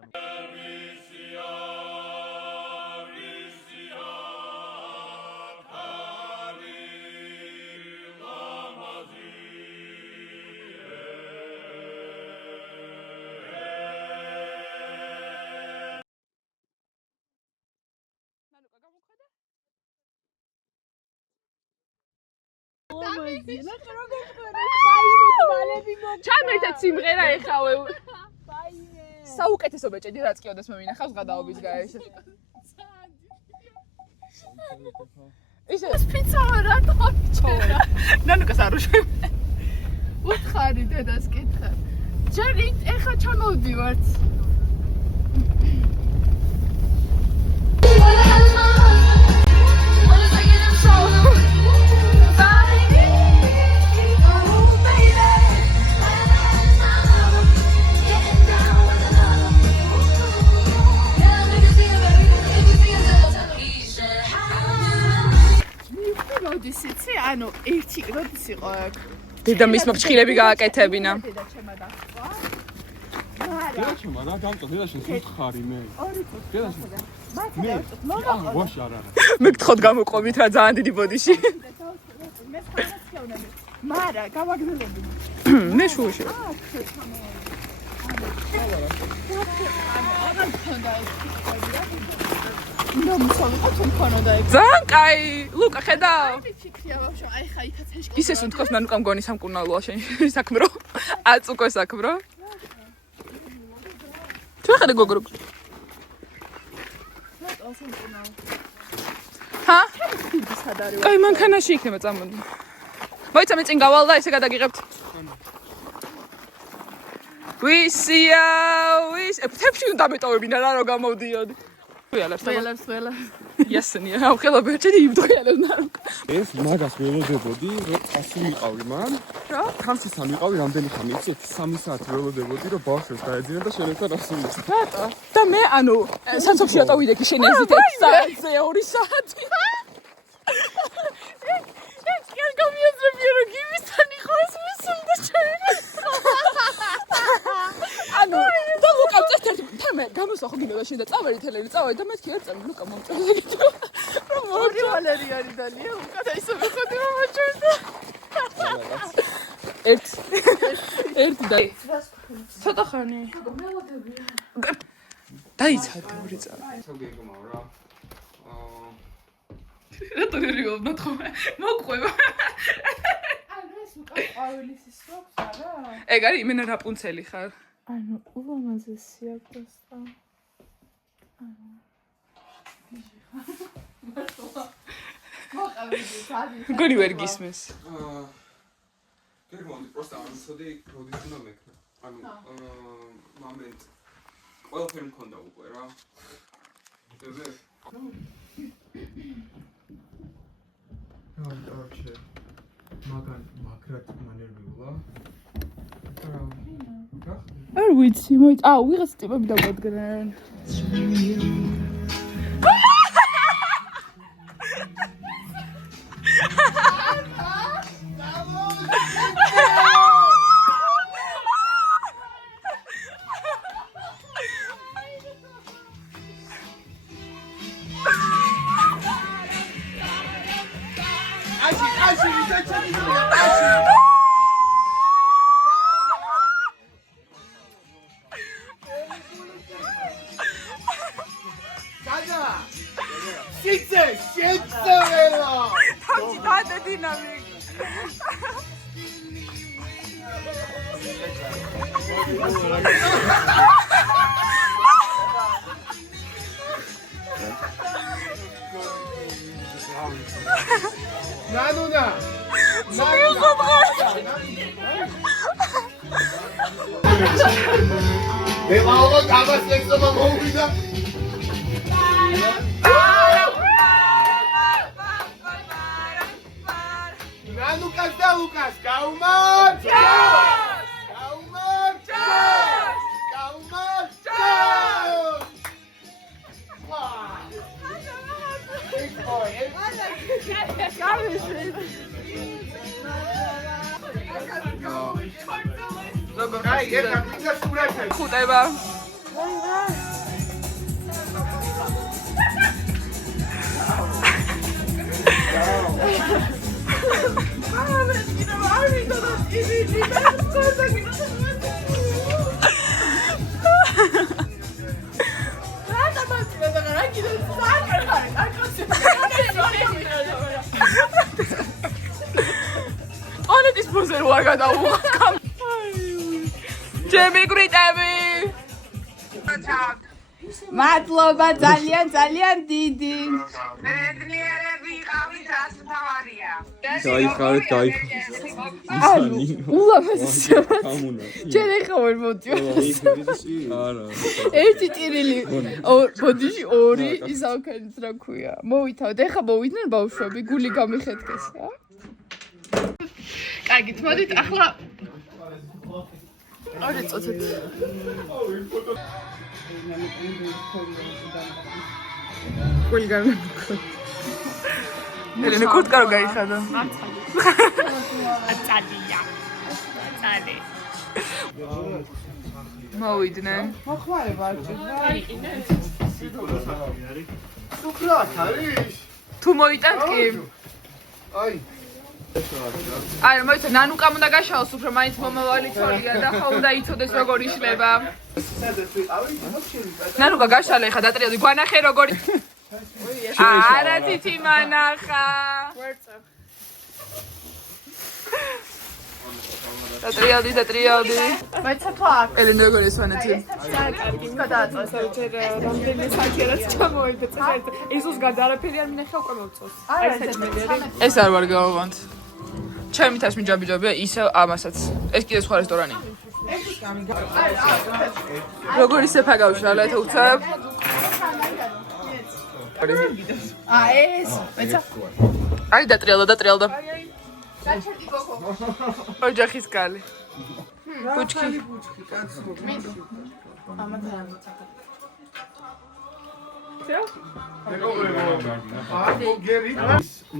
ჩამერთეთ სიმღერა ეხავე. საუკეთესო ბეჭედი რაც კი ოდეს მე მინახავს გადაობის გაეშ. ისე სპიცა რა თქოჩერა. ნანუკას არ უშვებ. უთხარი დედას კითხე. ჯერ ეხა ჩამოვდივართ. ისიცი, ანუ ერთი როდის იყო აქ. დედა მისმა ფრჩხილები გააკეთებინა. დედა ჩემა დახვა. დედა ჩემა რა გამწო, დედა შენ უთხარი მე. დედა შენ. მე მოგაყო. ვაში არა. მე გთხოვთ გამოყვებით რა ძალიან დიდი ბოდიში. მე ხარაც ქეუნები. მარა, გავაგზავნები. მე შუაში. ძალიან კაი. ლუკა ხედავ? ისე სულ თქოს ნანუკა მგონი სამკურნალოა შენ საქმე რო. აწ უკვე საქმე რო. თუ ხედე გოგრო. ჰა? აი მანქანაში იქნება წამოდი. მოიცა მე წინ გავალ და ესე გადაგიღებთ. ვისია, თებში უნდა მეტოვებინა რა რო გამოდიოდი. ხუიალებს. იასენია, ახლა ბერჭედი იმდღიალებს ნაროკ. ეს მაგას ველოდებოდი, რომ წასი მიყავი მან. რა? ხალხის ამიყავი რამდენი ხანი იცით? 3 საათი ველოდებოდი, რომ ბავშვებს დაეძინა და შენებთან ასულის. რატო? და მე ანუ სანსოფში ატოვიდე კი შენ ეზით 1 საათზე 2 საათი. ეს გამიაზრებია რომ გიმისთან იყოს მისულ და შეიძლება. ანუ და ლუკა წესთ თემე გამოსახო გინდა და შენ და წავერი თელევი და მეთქი ერთ წამი ლუკა მომწევდი რომ მოდი ვალერი არის დალია ლუკა და ისე ვიხოდი რომ მოჭერდა ერთ და ცოტა ხანი დაიცადე ორი წამი სოგეგმავ რა რატო რიო მოთხოვე მოყვება ეს უკან ყვავილის ის აქვს არა? ეგ არის იმენა რაპუნცელი ხარ ანუ ულამაზესია просто. გონი ვერ გისმეს. გეგმავდი просто ამცოდი როდის უნდა მეკნა. ანუ მომენტ ყველაფერი მქონდა უკვე რა. ესე короче მაგრად მანერვიულა. არ ვიცი, ვიღაც ტიპები დაგვადგნენ. ხუტება ტონეტის ფუზე რო არ გადავუხა ჩემი გრიტები მადლობა ძალიან დიდი ბედნიერები ყავით რას თავარია გაიხარეთ ანუ ულამაზესია ჩვენ ეხა ვერ მოვდივართ არა ერთი ტირილი ბოდიში ორი ისავქენიც რა ქვია მოვითავთ ეხა მოვიდნენ ბავშვები გული გამიხეთქეს რა კარგით მოდით ახლა ორი წუთით გულგან ელენე კურტკა რო გაიხადა აწადია აწადე მოვიდნენ მოხმარება სუკრათ არის თუ მოიტანთ კი აი არა, მოიცა, ნანუკამ უნდა გაშალოს უფრო, მაინც მომავალი თორია და ხო უნდა იცოდეს როგორ იშლება. ნანუკა გაშალე ხა დატრიალდი, გვანახე როგორ არა თითი მანახა. დატრიალდი. მაიცა თუ აქ. ელენე როგორ ესვანეთი? კარგი, გადააწყვეს ჯერ რამდენი საათია რაც ჩამოვიდა წესით. ისოს გარდა არაფერი არ მინახა უკვე მოვწოს. აი საჭმელი. ეს არ ვარ გავავანთ. ჩემი თასმი ჯაბიჯაბია ისევ ამასაც. ეს კიდე სხვა რესტორანია. როგორ ისე ფაგავში რა ლეთ უცებ? ეს. მეცა. აი დატრიალდა. დაჩერდი გოგო. ოჯახის კალი. ბუჩკი.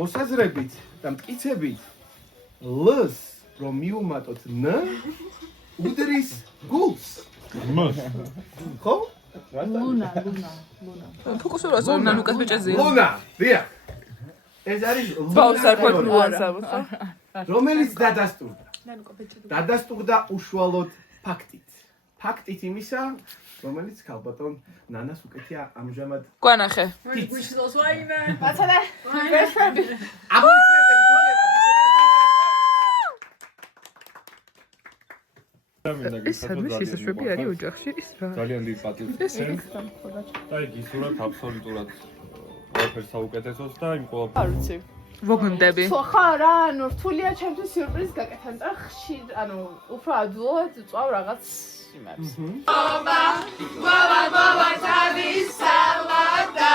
მოსაზრებით და მტკიცებით ლს რომ მიუმატოთ ν უდრის გულს. ხო? ლუნა. ფოკუსურას ნანუკას ბეჭეზია. ლუნა, დიახ. ეს არის რომელიც დადასტურდა უშუალოდ ფაქტით. ფაქტით იმისა, რომელიც ქალბატონ ნანას უკეთია ამჟამად. გვანახე. გვიშლოს ვაიმე. მაცადა. ვეშები. ეს სადმე სისასრები არის ოჯახში ის რა. ძალიან დიდ პატივს გცემ. და იგი სურათ აბსოლუტურად ყველაფერს საუკეთესოს და იმ ყველაფერს. არ ვიცი. ვოგნდები. ხო ხარა, ანუ რთულია ჩემთვის სიურპრიზი გაკეთან და ხშირ, ანუ უფრო ადვილად წვავ რაღაც იმებს. ბაბა თავის სალადა.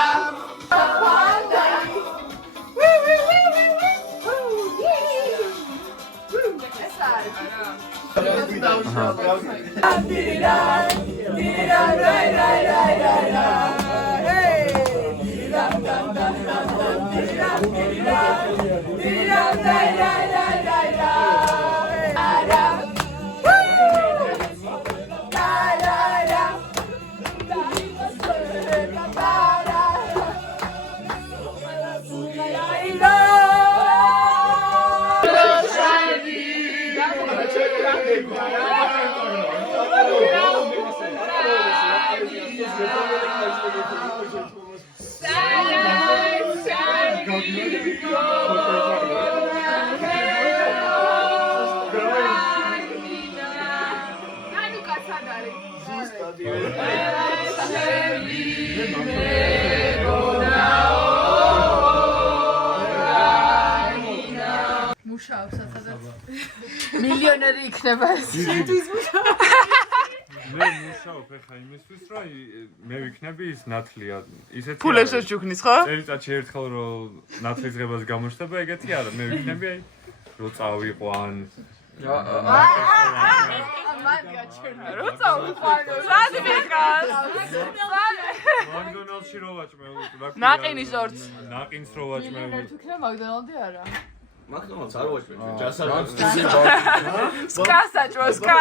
მუშაობს სადაც მილიონერი იქნება შეთვის მე მუშაობ ხა იმისთვის რომ მე ვიქნები ის ნათლია ისეთი ფულებს შეჩუქნის ხო? წელიწადში ერთხელ რომ ნათლის ღებას გამოჩნდება ეგეთი არა მე ვიქნები აი რო წავიყო ან მანდია ჩერნა რო წავიყო სად მიყავს მაკდონალდსში რო ვაჭმევ ნაყინის ორც ნაყინს რო ვაჭმევ მილიონერი თუ იქნება მაკდონალდი არა მაკდონალდს არ ვაჭმევ ჯასარს სკასაჭო სკა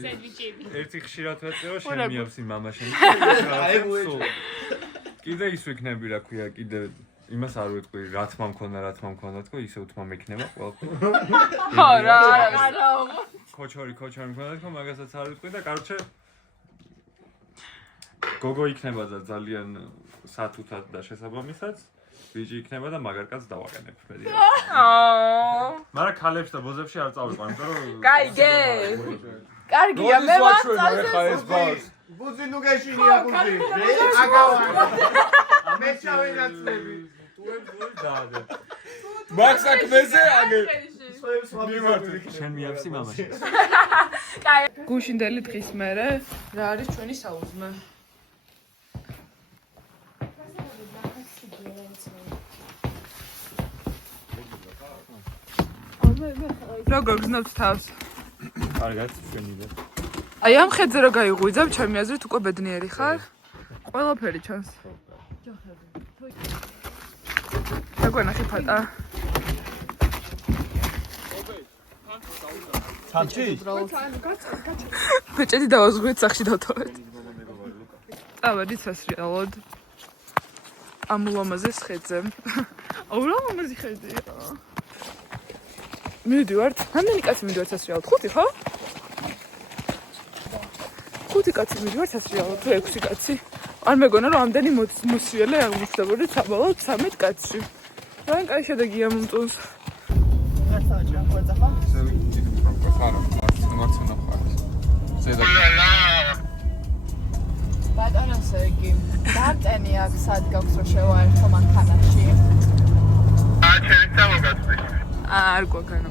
სენდვიჩები ერთი ხშირად ვეწევა შენ მიავსი მამა შენ კიდე ის ვიქნები რა ქვია კიდე იმას არ ვიტყვი რა თმა მქონდა თქო ისე უთმა მექნება ყველაფერი ხო რა ქოჩორი მქონდა თქო მაგასაც არ ვიტყვი და კაროჩე გოგო იქნება და ძალიან სათუთად და შესაბამისად ბიჭი იქნება და მაგარკაც დავაყენებ მე მაგრამ ქალებს და ბოზებში არ წავიყო იმიტომ რომ კაიგე კარგია მე ეს ბავს ბუძი ნუ გეშინია ბუძი აგავა მე ჩავინაცლები მაქს აკმეზე აგე შენ მიავსი მამაში გუშინდელი დღის მერე რა არის ჩვენი საუზმე როგორ გზნობთ თავს? კარგად, შენიდე. აი ამ ხედზე რა გაიღვიძებ, ჩემი აზრით უკვე ბედნიერი ხარ? ყველაფერი ჩანს. დაგვენახე ფატა. ჩანჩი? ბეჭედი დავაზღვით სახში დავთოვეთ. წავედით სასრიალოდ. ამ ულამაზეს ხედზე. აუ რა ლამაზი ხედია. მივდივართ. რამდენი კაცი მივდივართ სასრიალოდ? 5, ხო? 5 კაცი მივდივართ სასრიალოდ, თუ 6 კაცი. არ მეგონა რომ ამდენი მოსრიალე აღმოჩნდებოდა საბოლოოდ 13 კაცში. ძალიან კაი შედეგია მომწონს. ბატონო სერგი, დარტენი აქ სად გაქვს რომ შევაერთო მანქანაში? აჩერდა მოგაწვი. არ გვაქვს ანა.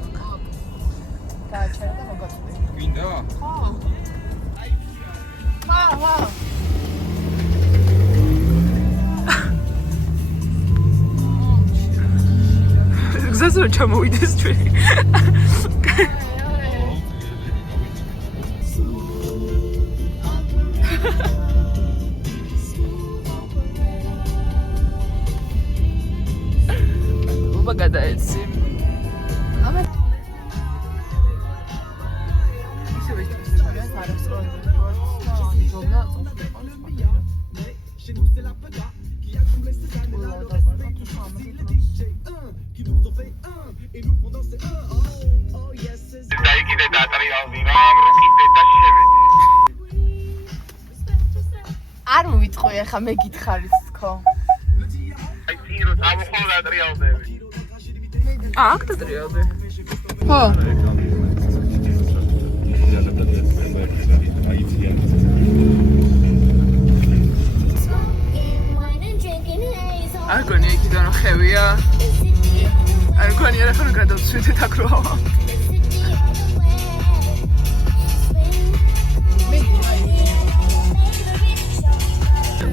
გააჩერე და მოგაწვი. გვინდა? ხო. ხო. გზაზე რომ ჩამოვიდეს ჩვენი. ობა გადაეცი. აბა ისე ვეცი. დაიგიდე დატრიალდი რომ რუკიდე და შევედი. არ მოვიტყვი ახლა მე გითხარით თქო. აი ძირო ამხოლ დატრიალდები. აქ დატრიალდე. ხო. არ გონია იქიდან რომ ხევია. არ გონია რა ხომ გადავცვიდეთ აქ რა.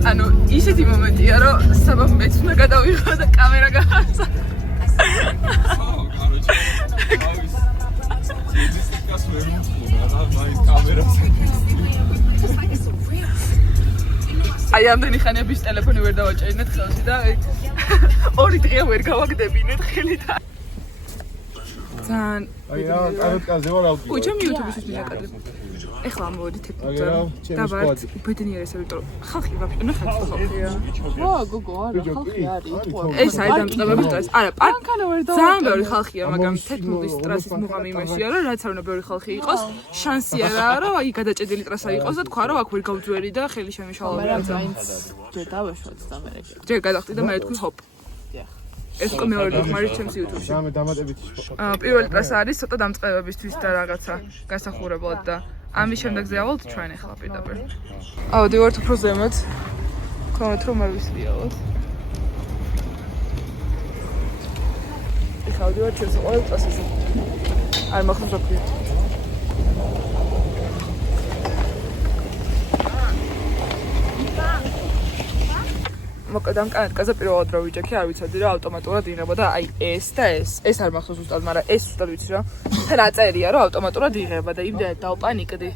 ანუ ისეთი მომენტია რომ საბაბ მეც უნდა გადავიღო და კამერა გააცა. აი ამდენი ხანია bis ტელეფონი ვერ დავაჭერინეთ ხელში და 2 დღე ვერ გავაგდებინეთ ხელიდან. ძალიან აი რა კაროტკაზე ვარ ავდიო. ой, ჩემი YouTube-ის ვინაკადებ. ეხლა მოვიდით ეგ და ვართ უბედნიერესები, იმიტომ რომ ხალხი ვაფშე ნახეთ ხალხია. ვა, გოგო, არა, ხალხი არის. ეს არის დამწყებების ტრასი. არა, პარკანა ვერ დავა. ძალიან ბევრი ხალხია, მაგრამ თეთრუდის ტრასის მუღამი იმაშია, რომ რაც არ უნდა ბევრი ხალხი იყოს, შანსი არაა, რომ აი გადაჭედილი ტრასა იყოს და თქვა, რომ აქ ვერ გავძვერი და ხელი შემიშალა. მაგრამ მაინც ჯერ დავეშვათ და მე. ჯერ გადახდი და მე თქვი ჰოპ. ეს უკვე მეორე დაგმარით ჩემს YouTube-ში. დამატებით. პირველი ტრასა არის ცოტა დამწყებებისთვის და რაღაცა გასახურებლად და ამის შემდეგზე ავალთ ჩვენ ახლა პირდაპირ. ავდივართ უფრო ზემოთ. ქონეთ რომ არ ვისრიალოთ. ეხლა ავდივართ ჩემს ყოველ ტრასაზე. არ მახსოვს რა ქვია. მოკლედ ამ კანატკაზე პირველად რა ვიჯექი, არ ვიცოდი რა ავტომატურად იღება და აი ეს და ეს არ მახსოვს ზუსტად, მაგრამ ეს ზუსტად ვიცი რა. თან აწერია რომ ავტომატურად იღება და იმდენად დავპანიკდი,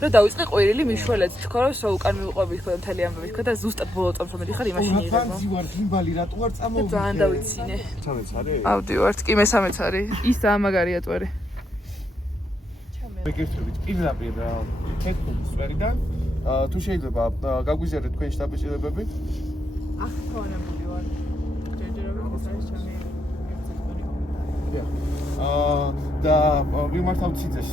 რომ დავიწყე ყვირილი მიშველეთ, თქო რომ სულ უკან მივყვები თქო მთელი ამბები თქო და ზუსტად ბოლო წამს რომ მიდიხარ იმაში იღება. ფანძი ვარ, გიმბალი რატო ვარ წამოვიდე? ძალიან დავიცინე. მესამეც არის? ავდივართ, კი მესამეც არის. ის ძალიან მაგარია ტვერი. მეგერთებით პირდაპირ თეთრუდის წვერიდან თუ შეიძლება გაგვიზიარეთ თქვენი შტაბ-ბიჭებები? აქ ქონებული ვარ. ჯერჯერობით ეს არის ჩემი და ვიმართავთ სიძეს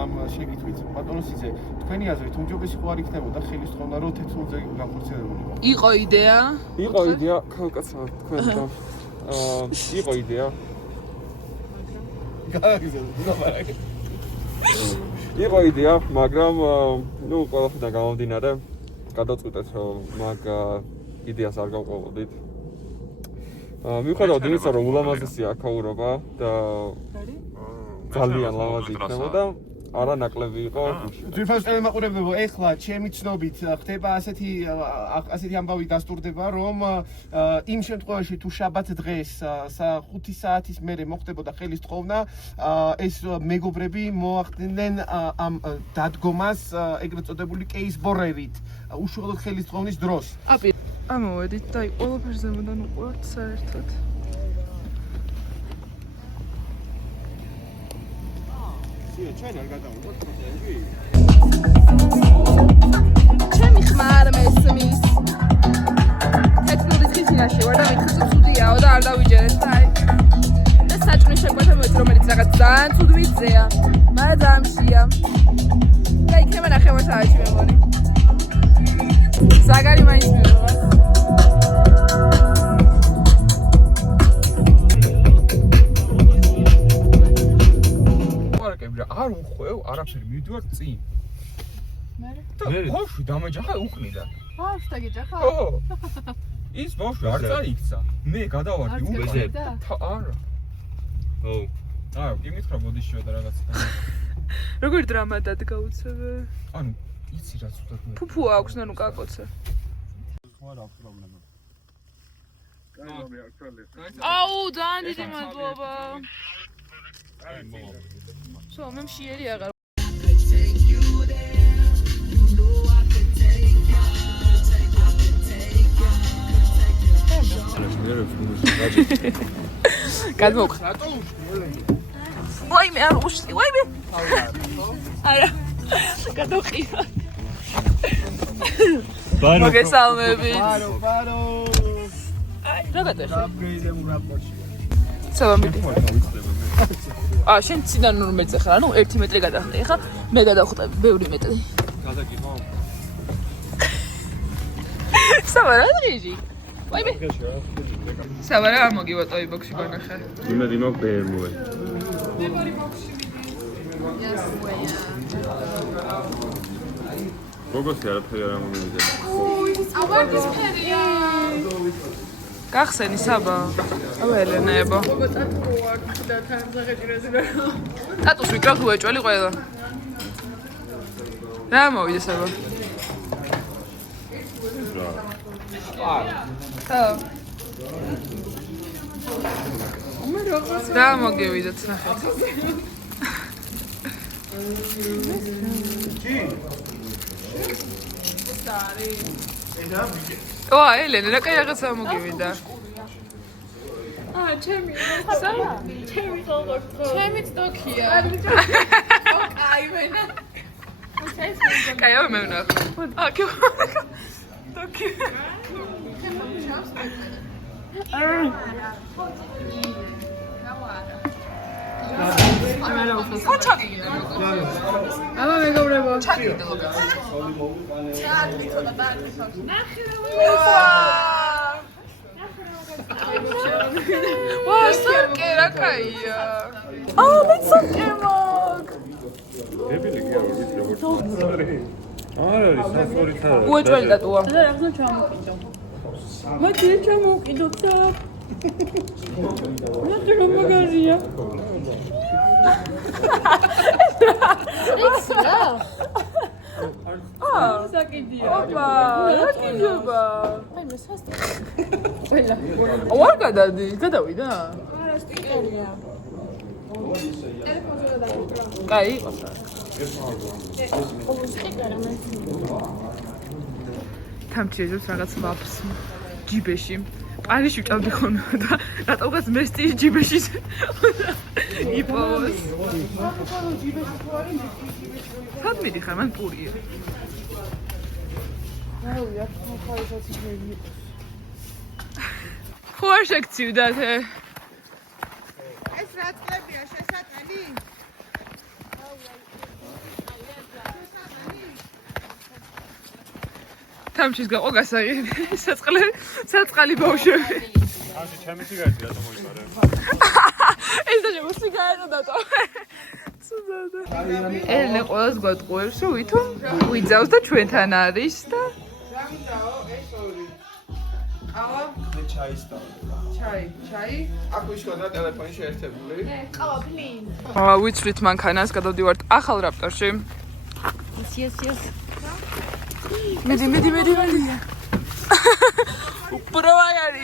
ამ შეკითხვით. ბატონო სიძე, თქვენი აზრით უმჯობესი ხო არ იქნებოდა ხელის თხოვნა რომ თეთრულზე განხორციელებულიყო? იყო იდეა. იყო იდეა, კაცო, თქვენთან. იყო იდეა. იყო იდეა, მაგრამ ნუ ყველაფერთან გამომდინარე გადავწყვიტეთ რომ მაგ იდეას არ გავყოლოდით. მიუხედავად იმისა, რომ ულამაზესია აქაურობა და ძალიან ლამაზი იქნებოდა, არანაკლები იყო. თვითონ წელმაყურებლებო, ეხლა ჩემი ცნობით ხდება ასეთი ამბავი დასტურდება, რომ იმ შემთხვევაში თუ შაბათ დღეს 5 საათის მერე მოხდებოდა ხელის თხოვნა, ეს მეგობრები მოახდინენ ამ დადგომას ეგრეთ წოდებული კეისბორერით, უშუალოდ ხელის თხოვნის დროს. ამოვედით და აი ყველაფერს ზემოდან უყურებთ საერთოდ. ჩვენ არ გადავიღოთ პრობლემები. ჩემი ხმა არ მესმის. თეთრუდის ხიზინაში ვარ და მითხეს რომ ცუდიაო და არ დავიჯერეთ და აი. და საჭმლის შეკვეთა მოიწ, რომელიც რაღაც ძალიან ცუდ ვიწეა, მაგრამ ძალიან მშია. და იქნება ნახევარსაათი მე მგონი. ზაგარი მაინც მივიღო. არ უხვევ, არაფერი მივდივარ წინ. მე ბავშვი დამეჯახა უხნიდა. ბავშვი დაგეჯახა? ხო. ის ბავშვი არ წაიქცა. მე გადავარდი უკზე. არა. ო. აა, კი მითხრა ბოდიშიო და რაღაცა. როგორ დრამა დადგა უცებ? ანუ იცი რა ცუდად მე. ფუფუ აქვს, ნანუ კაკოცა. ხო არა აქვს პრობლემა. აუ, ძალიან დიდი მადლობა. So, მე მშიერი აღარ. გადმოხ. ვაიმე, არ უშლი, ვაიმე. არა. გადოხია. ბარო. მოგესალმებით. ბარო. აი, რა გადახე? აპრილე ურაპორში. სალამები. შენ ციდან ნუ მეწე ხარ, ანუ 1 მეტრი გადახტე, ხა? მე გადავხტები, ბევრი მეტრი. გადაგიყო. სავარა დღიჟი. ვაიმე. სავარა არ მოგივატოი ბოქსი გონახე. იმედი მაქვს BMW. მე ბარი ბოქსი მიდი. გოგოსი არაფერი არ მომივიდა. ავარდის ფერია. გახსენი საბა. აუ ელენებო. გოგო ტატუ აქვს და თან ზაღეჭირაზე რა. ტატუს ვიკრავთ უეჭველი ყველა. რა მოვიდა საბა? ხო. რა მოგევიდათ ნახეთ. სტარი. ო, ელენე, რა კაი რაღაცა მოგივიდა. ჩემი. ჩემი როგორ თქო. ჩემი სტოქია. კაი მენა. კაი მე ვნახე. აკი. სტოქი. აბა მეგობრებო. ვა, სორკე რა კაია. აა, მე სორკე მაგ. დებილი კი არ ვიცი როგორ. არ არის საფორით არა. უეჭველი ტატუა. და რაღაცა ჩამოვკიდო. მათი ჩამოვკიდო და მათი რომ მაგარია. ექსა. საკიდია. ოპა, რა გიჟობა? აი მე სასტიკი. ყველა. ვარ გადადი, გადავიდა? არა, სტიკერია. ტელეფონზე გადავიკრა. კაი, ყოფა. თამჩიეჟებს რაღაც მაფს ჯიბეში. პარიში ვჭამდი ხოლმე და რატომღაც მესტიის ჯიბეში იპოვოს. სად მიდიხარ, მან პურია. ხო არ შეგცივდათ? ეს რა წლებია შესაძლებელი? თამჩის გაყო გასაღები, საწყალი ბავშვები. ამში ჩემი სიგარეტი რატომ მოიპარე? ეს და შემო სიგარეტა დატო. ცუდადა. ელენე ყველას გვატყუებს, რომ ვითომ ვიძავს და ჩვენთან არის და რა მინდაო ეს ორი? ყავა? მე ჩაის და. ჩაი? აქ ვიშკოდა ტელეფონი შეერთებული. ყავა ფლინ. ვიცვლით მანქანას, გადავდივართ ახალ რაპტორში. yes. მიდი. უბრალოდ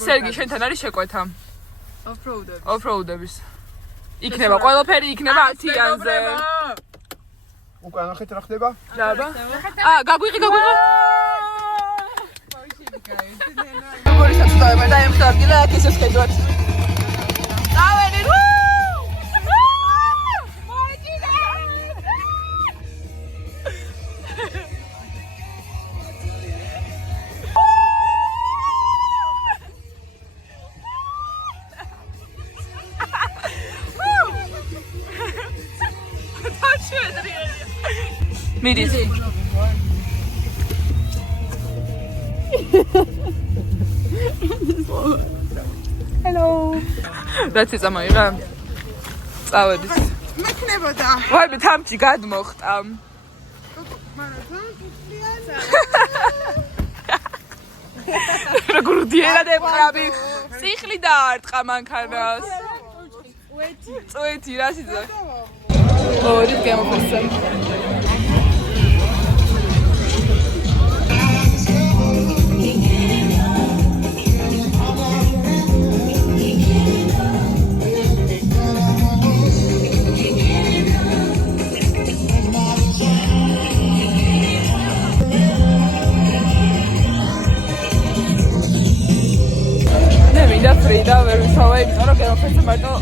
სერგი, შენთან არის შეკვეთა? ოფროუდების. იქნება ყველაფერი იქნება 10-იანზე. უკან ახეთ რა ხდება? რაბა? გაგვიღი. როგორი საწვდოება და ემხდარგილა აქ ესე შედვათ. დავერი. მიდის. Hello. რაც ეწამოიღა? წავედით. მექნებოდა. ვაიმე თამჭი გადმოხტა. როგორ დიერად ეყრაბი. სიხლი დაარტყა მანქანას. წვეთი რა სიძა? ორი გამოფასე. მინდა ფრიდა ვერ ვისაუბრე, იმიტომ რომ გემოფეცე მარტო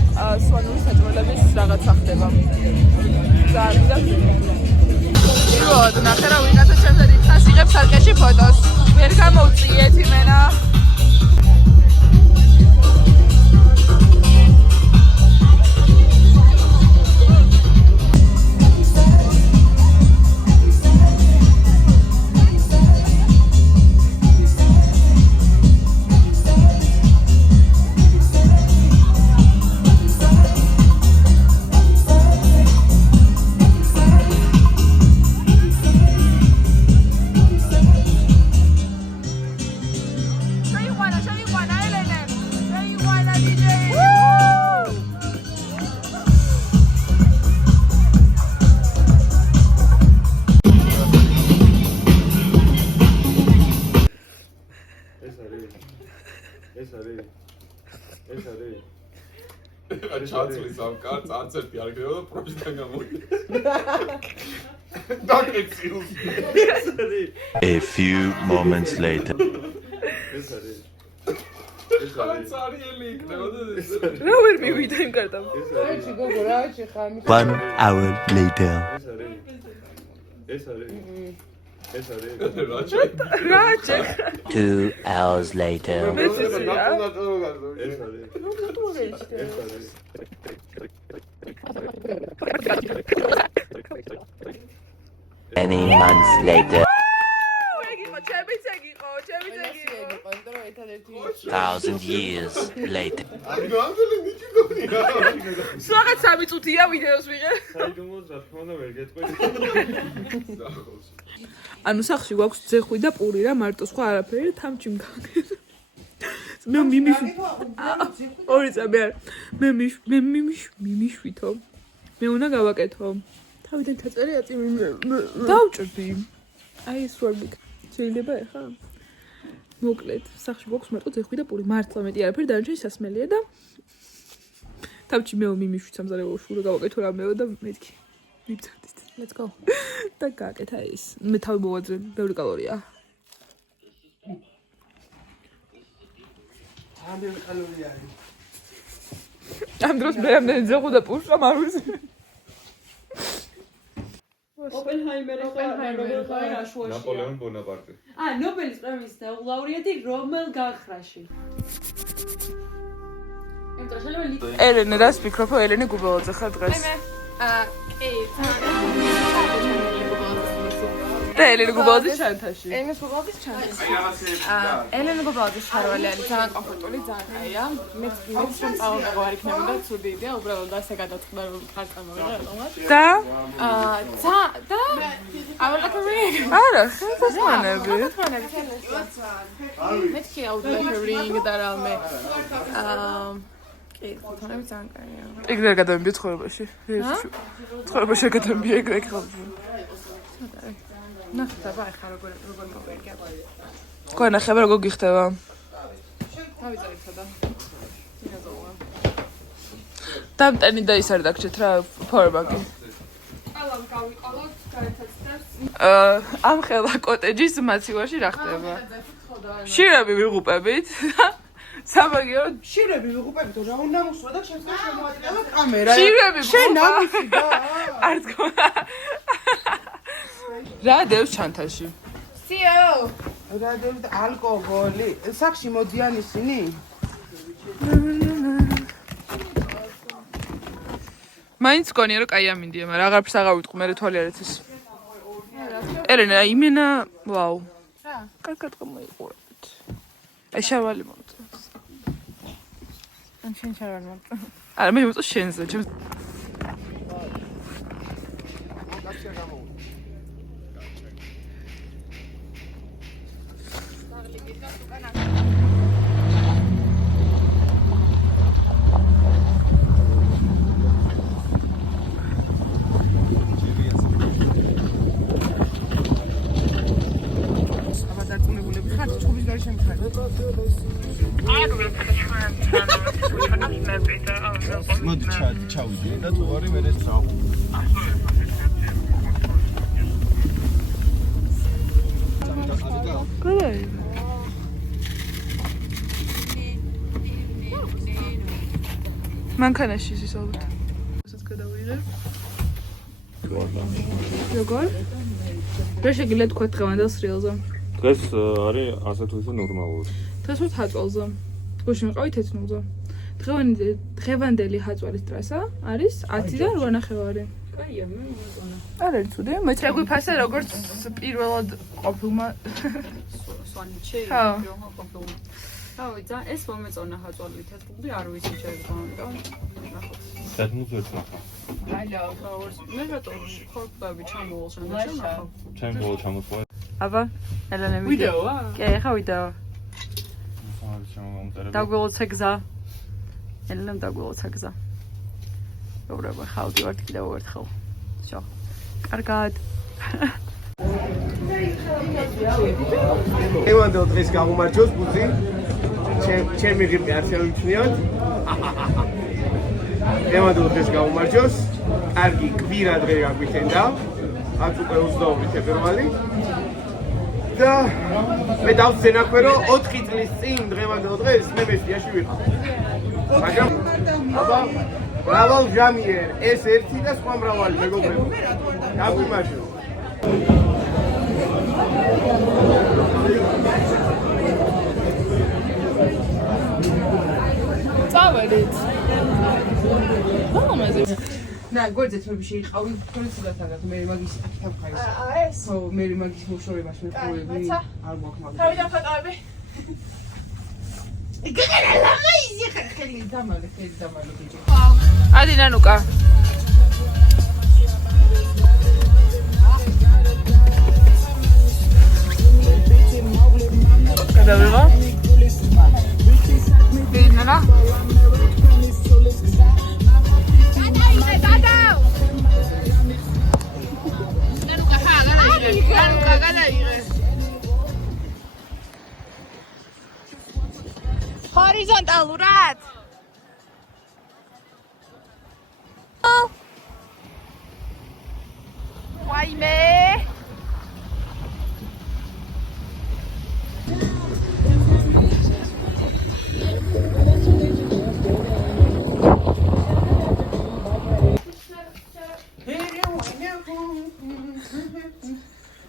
სვანური საჭმელების რაღაცა ხდება. ძალიან მინდა ფრიდა. იგივე, ნახე რა ვიღაცა ჩემს დიცას იღებს სარკეში ფოტოს. ვერ გამოვწიეთ იმენა. ჩაცვლის ამ კარს არც ერთი არ გეო და პროჟიდან გამოვიდა. A few moments later. რა ვერ მივიდა იმ კარტამ? რაჩი გოგო, რაჩი ხამი. 1 hour later. რაჩი 2 hours later. Many months later. 1,000 years later. სულ 3 წუთია ვიდეოს ვიღე. საიდუმლოს რა თქმა უნდა ვერ გეტყვი. ანუ სახში გვაქვს ძეხვი და პური რა, მარტო სხვა არაფერი, თამჭი მგაგეს. მე მიმიშვი. ორი წამი არ. მე მიმიშვითო. მე უნდა გავაკეთო. თავიდან ჩაწერე აწი დავჭრდი. აი ეს ვარ მიქ. შეიძლება ახლა? მოკლედ, სახში გვაქვს მარტო ძეხვი და პური, მართლა მეტი არაფერი, დანარჩენი სასმელია და თავჭი მე მიმიშვით სამზარეულო შურო გავაკეთო რამეო და მეთქი. მიბძანდით. Let's go. და გააკეთა ის. მე თავი მოვაძრე, ბევრი კალორია. ამდენი კალორია არის. ამ დროს მე ამდენი ძეხვი და პურს რომ არ ვიცი. ოპენჰაიმერი როგორ აშუაში. ნაპოლეონ ბონაპარტე. ნობელის პრემიის ლაურეატი რომელ გახრაში? ელენე რას ფიქრობ, ელენე გუბელაძე ხარ დღეს? კი, და ელენე გუბელაძე ჩანთაში. ელენე გუბელაძის ჩანთაში. ელენე გუბელაძის შარვალი არის ძალიან კომფორტული, ძალიან კაია. მე რომ წავიღო არ იქნება და ცუდი იდეა, უბრალოდ ასე გადაწყდა რომ ხარ წამოვიღე რატომაც. და და ავალაკები. არა, ხასმანები. მეთქი აუდიტორინგ და რამე. კი, თვითონები ძალიან კაია. ეგრე გადავიმბი ცხოვრებაში. ცხოვრებაში გადავიმბი ეგრე ხალხი. ნახტება ახლა როგორ მოვერგე. გვანახება როგორ გიხდება. დავიწერეთ და დამტენი და ის არ დაგჭეთ რა ფორბანკი. ალამ გავიყავოთ გაერთაცდებს. ამ ხელა კოტეჯის მაცივაში რა ხდება? შირები ვიღუპებით. სამაგიეროდ შირები ვიღუპებით, რა უნდა მოსვა და ჩემს შემოაწყდა კამერა. შირები შენ ამისი და არც გონა. რა დევს ჩანთაში? სიო. რა დევს ალკოჰოლი. სახში მოდიან ისინი? მაინც გონია რომ კაი ამინდია, მაგრამ აღარც აღარ ვიტყვი მე თვალი არ ეთის. ელენა, იმენა, ვაუ. რა? კარგად გამოიყურებთ. აი შარვალი მომწონს. ან შენ შარვალი მომწონს. არა, მე მომწონს შენზე, ჩემს მოდი ჩავიდე და თუ არის მე ესწავ. კაი. მანქანაში ის ალბათ. ასაც გადავიდე. როგორ? რა შეგიძლია თქვა დღევანდელ სრიალზე? დღეს არის ასეთ ვისე ნორმალური. დღეს ვარ ჰაწვალზე. გუშინ ვიყავი თეთრნულზე. დღევანდელი ჰაწვალის ტრასა არის 10-დან 8:30. კაია, მე მომწონა. არა, ცუდი. მეც რა გვიფასე როგორც პირველად ყოფილმა. სვანიჩი, ხო. პირველად ყოფილმა. რავი, და ეს მომეწონა ჰაწვალი თეთრული არ ვიცი შეიძლება, ამიტომ ნახოთ. თეთრულს ვერ ვნახავ. ალო, მე რატო ხორბები ჩამოვალ შემოჩნდა? ჩემ ბოლო ჩამოწვა. აბა, ელენე ვიდეოა? კი, ახლა ვიდეო. დაგველოცა გზა. ელენემ დაგველოცა გზა. ევროპა ხავდივართ კიდევ ერთხელ. შო. კარგად. ევანდელ დღეს გამომარჯოს ბუძი. ჩემი ღირტი არ შევიჩნიოთ. ევანდელ დღეს გამომარჯოს. კარგი კვირა დღე გაგვიჩენდა. აქ უკვე 22 თებერვალი. და მე დავსცენაქვე რომ 4 წლის წინ დღევანდელ დღეს მე მესტიაში ვიყავ. მაგრამ აბა მრავალ ჟამიერ ეს ერთი და სხვა მრავალი მეგობრებო. გაგვიმარჯოს. წავედით. მომაზე. და გვერდზე თორემ შეიყავი თორემ მე მაგის აკეთებხაი. ეს? ხო, მე მაგის მოშორებაში მეყურები. არ გვაქვს მაგის. თავიდან ფოტოები. გეგენა ლამა იზი ხელი დამალე ბიჭო. ადი ნანუკა. გადავიღო? დინა. ჰორიზონტალურად. ვაიმე.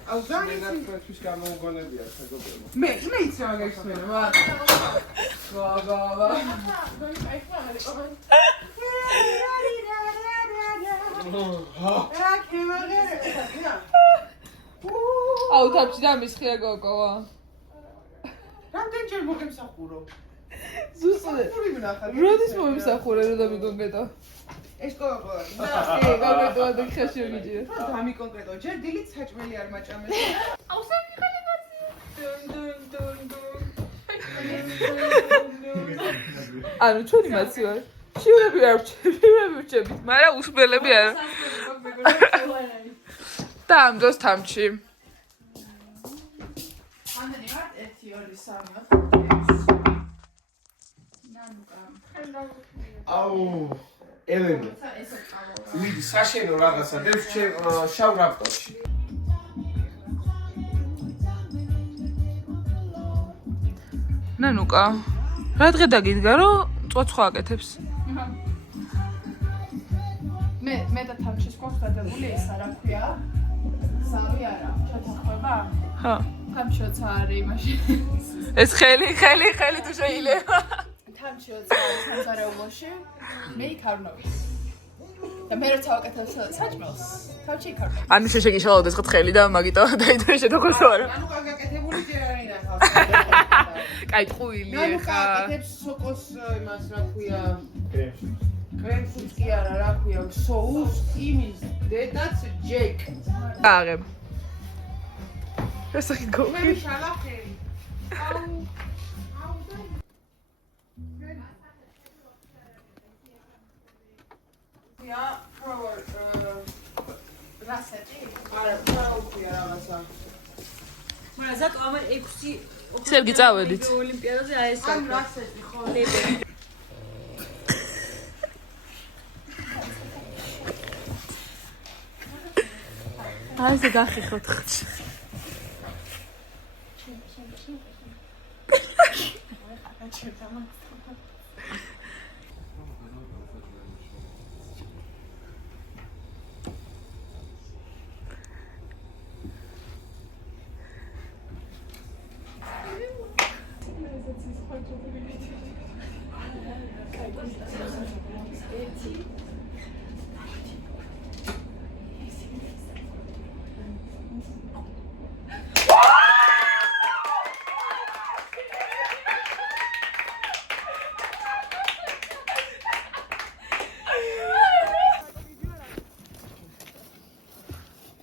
აუზანიც გამოგონებია მეგობრებო. მე იცი რა გექცევა. ვა. აუ თაფჭი დამისხია გოგოა. რამდენჯერ მოგემსახურო? ზუსტად. როდის მომიმსახურე რომ დამიკონკრეტო? ეს კოლა. კი, გამედოა და ხაში მიგიჯე. დამიკონკრეტო. ჯერ დილით საჭმელი არ მაჭამეს. აუ სამიხალე კაცი. ანუ ჩვენი მაცი ვარ. შიურები არ ვჩებით, მაგრამ უშბელები არა. და ამ დროს თამჩი. ამდენი ვარ 1 2 3 4 აუ ელენე. მიდი საშენო რაღაცა დევს შავ რაპტორში. ნანუკა, რა დღე დაგიდგა რომ წვაცხვა აკეთებს? მე და თამჩის გვაქვს გადაგული ეს რა ქვია? სამი არა, შეთანხმება? ხო. თამჩიოც არის მაშინ. ეს ხელი თუ შეიძლება. თამჩიოც არის სამზარეულოში. მე იქ არ ვნოვი. და მე როცა ვაკეთებ საჭმელს, თავში იქარბე. ანუ შეშეგიშალოდეს ხელი და მაგიტო დაიდრე შეთქოსო არა. ანუ გაკეთებული ჯერ არ ინახავს. კაი ტყუილი ხა. ანუ გაკეთებს სოკოს იმას რა ქვია. კრემს კი არა რა ქვია, соус იმის დედაც ჯეკ. აღე. ეს ახით გო. მე შალახერი. აუ. Ja, power რასეთი? არა, პროუქია რაღაცა. მაგრამ ზატო ამ 6 სერგი წავედით. ოლიმპიადაზე აი ეს. ან რასეთი ხო? აი ეს გახიხოთ ხჩ.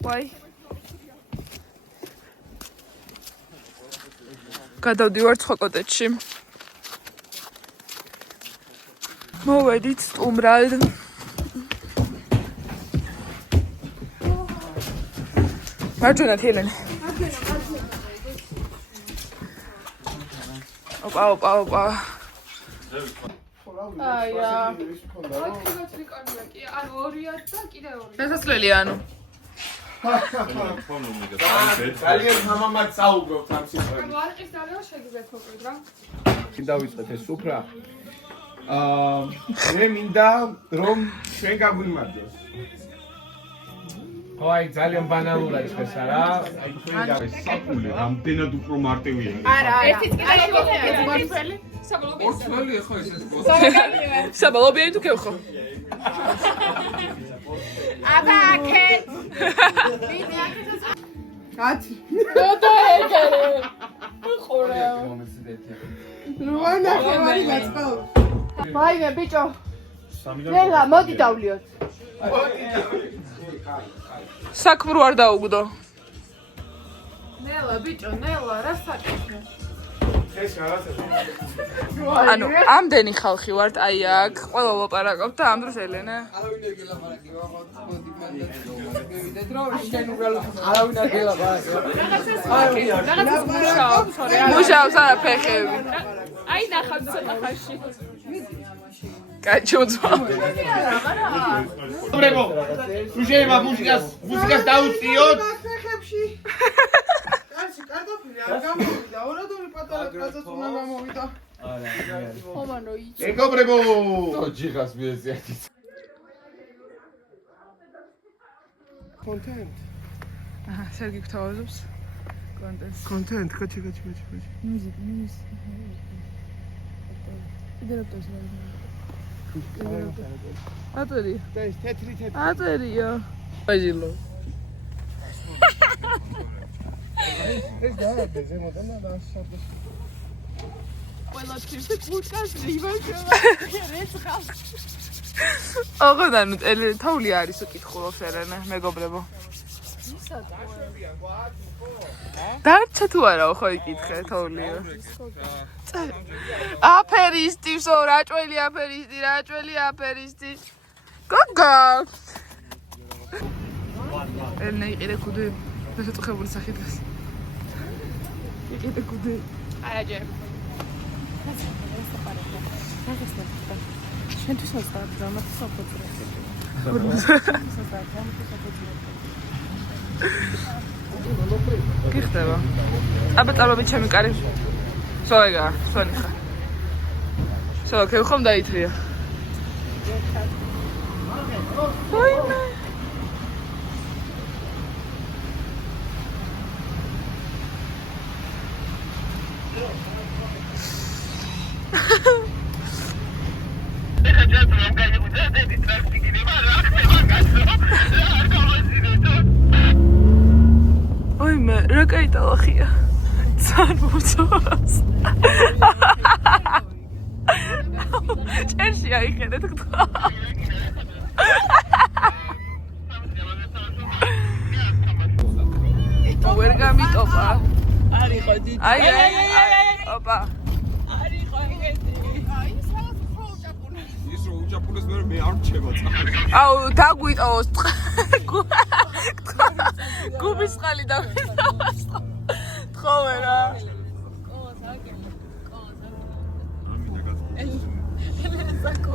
Why? გადავდივართ სხვა კოტეჯში. მოვედით სტუმრად. მარჯვენა თელენ. ოპა. აი რა. აქაც რიკონია კი, ანუ 2-ად და კიდე 2. დასასვლელი ანუ. ძალიან მამამაც საუბრობთ ამ სიტყვებით. ანუ არყის დალევა შეგიძლიათ მოკლედ რა. დავიწყეთ ეს სუფრა. მე მინდა რომ ჩვენ გაგვიმარჯოს. ხო, აი ძალიან ბანალურა ის ეს არა. აი თქვენ საკულე რამდენად უფრო მარტივია. არა, ერთიც კიდე მოგვიყვება მართალი. საბოლოო ორცველი ხო ეს საბოლოო თუ ქევხო. აბაკეთ. კაცი. დოდა ეგერე. ხორა. რუანა ხარი გაწყო. მაიმე ბიჭო. ნელა მოდი დავლიოთ. საქმრო არ დაუგდო. ნელა ბიჭო, ნელა რა საკეთე? ეს რაღაცა. ანუ ამდენი ხალხი ვართ აი აქ, ყველა ლაპარაკობთ და ამ დროს ელენა. არავინ არ გელაპარაკება, მოდი მანდ მივიდეთ რომ შენ უბრალოდ არავინ არ გელაპარაკება. რაღაცა მუშაობს, ხორე. მუშაობს არა ფეხები. აი ნახავთ ცოტა ხანში. კაჩუძვა. ბრებო. შეიძლება მუსიკას დაუწიოთ. ფეხებში. კაცი, კარტოფილი არ გამოვიდა. ორადორი პატარა კაცაც უნდა გამოვიდა. არა. ხომანო იცი. მეგობრებო. ჯიხას მიეზიათ. Content. აჰა, სერგი გვთავაზობს კონტენტს. Content, კაცი. Music. იდეალტოს რა. ატერი. ეს თეთრი. ატერია. აიჯილო. ეს დააბე ზემოდან და დასაბოს. ყველა თვით პუდკას რივაჟა. ეს ხალხ. აღოდან თოვლი არის უკითხულობს ელენე, მეგობრებო. დარჩა თუ არა ხო იკითხე თოვლიო. აფერისტივსო, რაჭველი აფერისტი. გოგა. ელენე იყიდე კუდე. დასაწყებული სახით გას. იყიდე კუდე. არაჯერ. შენთვის მოსწავლე დრამატი საფუძველი. კი ხდება. აბა წარმოვიდე ჩემი კარი. სოეგა, სონიხა. სოეგა ხომ დაითრია. ვაიმე. ეხა ჯერ რომ გაიგო და დედი ტრაფიკი ნება რა ხდება კაი ტალახია. ძალიან მოწონს. ჭერში აიხედეთ გთხოვ. ვერ გამიტოპა. არიყო დიდი. აი. ოპა. არიყო ეგეთი. აი სადაც ხო უჭაპული. ის რო უჭაპულეს მე არ რჩება წახალ. აუ დაგვიტოვოს. გუბის წყალი დავიტოვოს. თხოვე რა.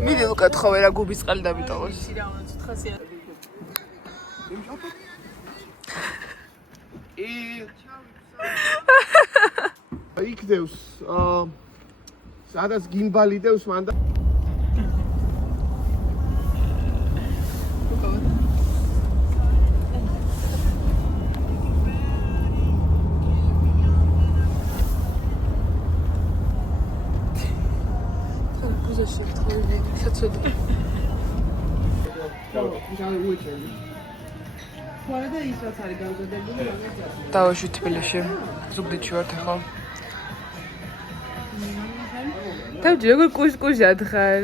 მიდი ლუკა თხოვე რა გუბის წყალი დავიტოვოს. იქდევს სადაც გიმბალი დევს მან და დავაში თბილისში ზუგდიდში ვართ ახლა დავჯი როგორ კუშკუშად ხარ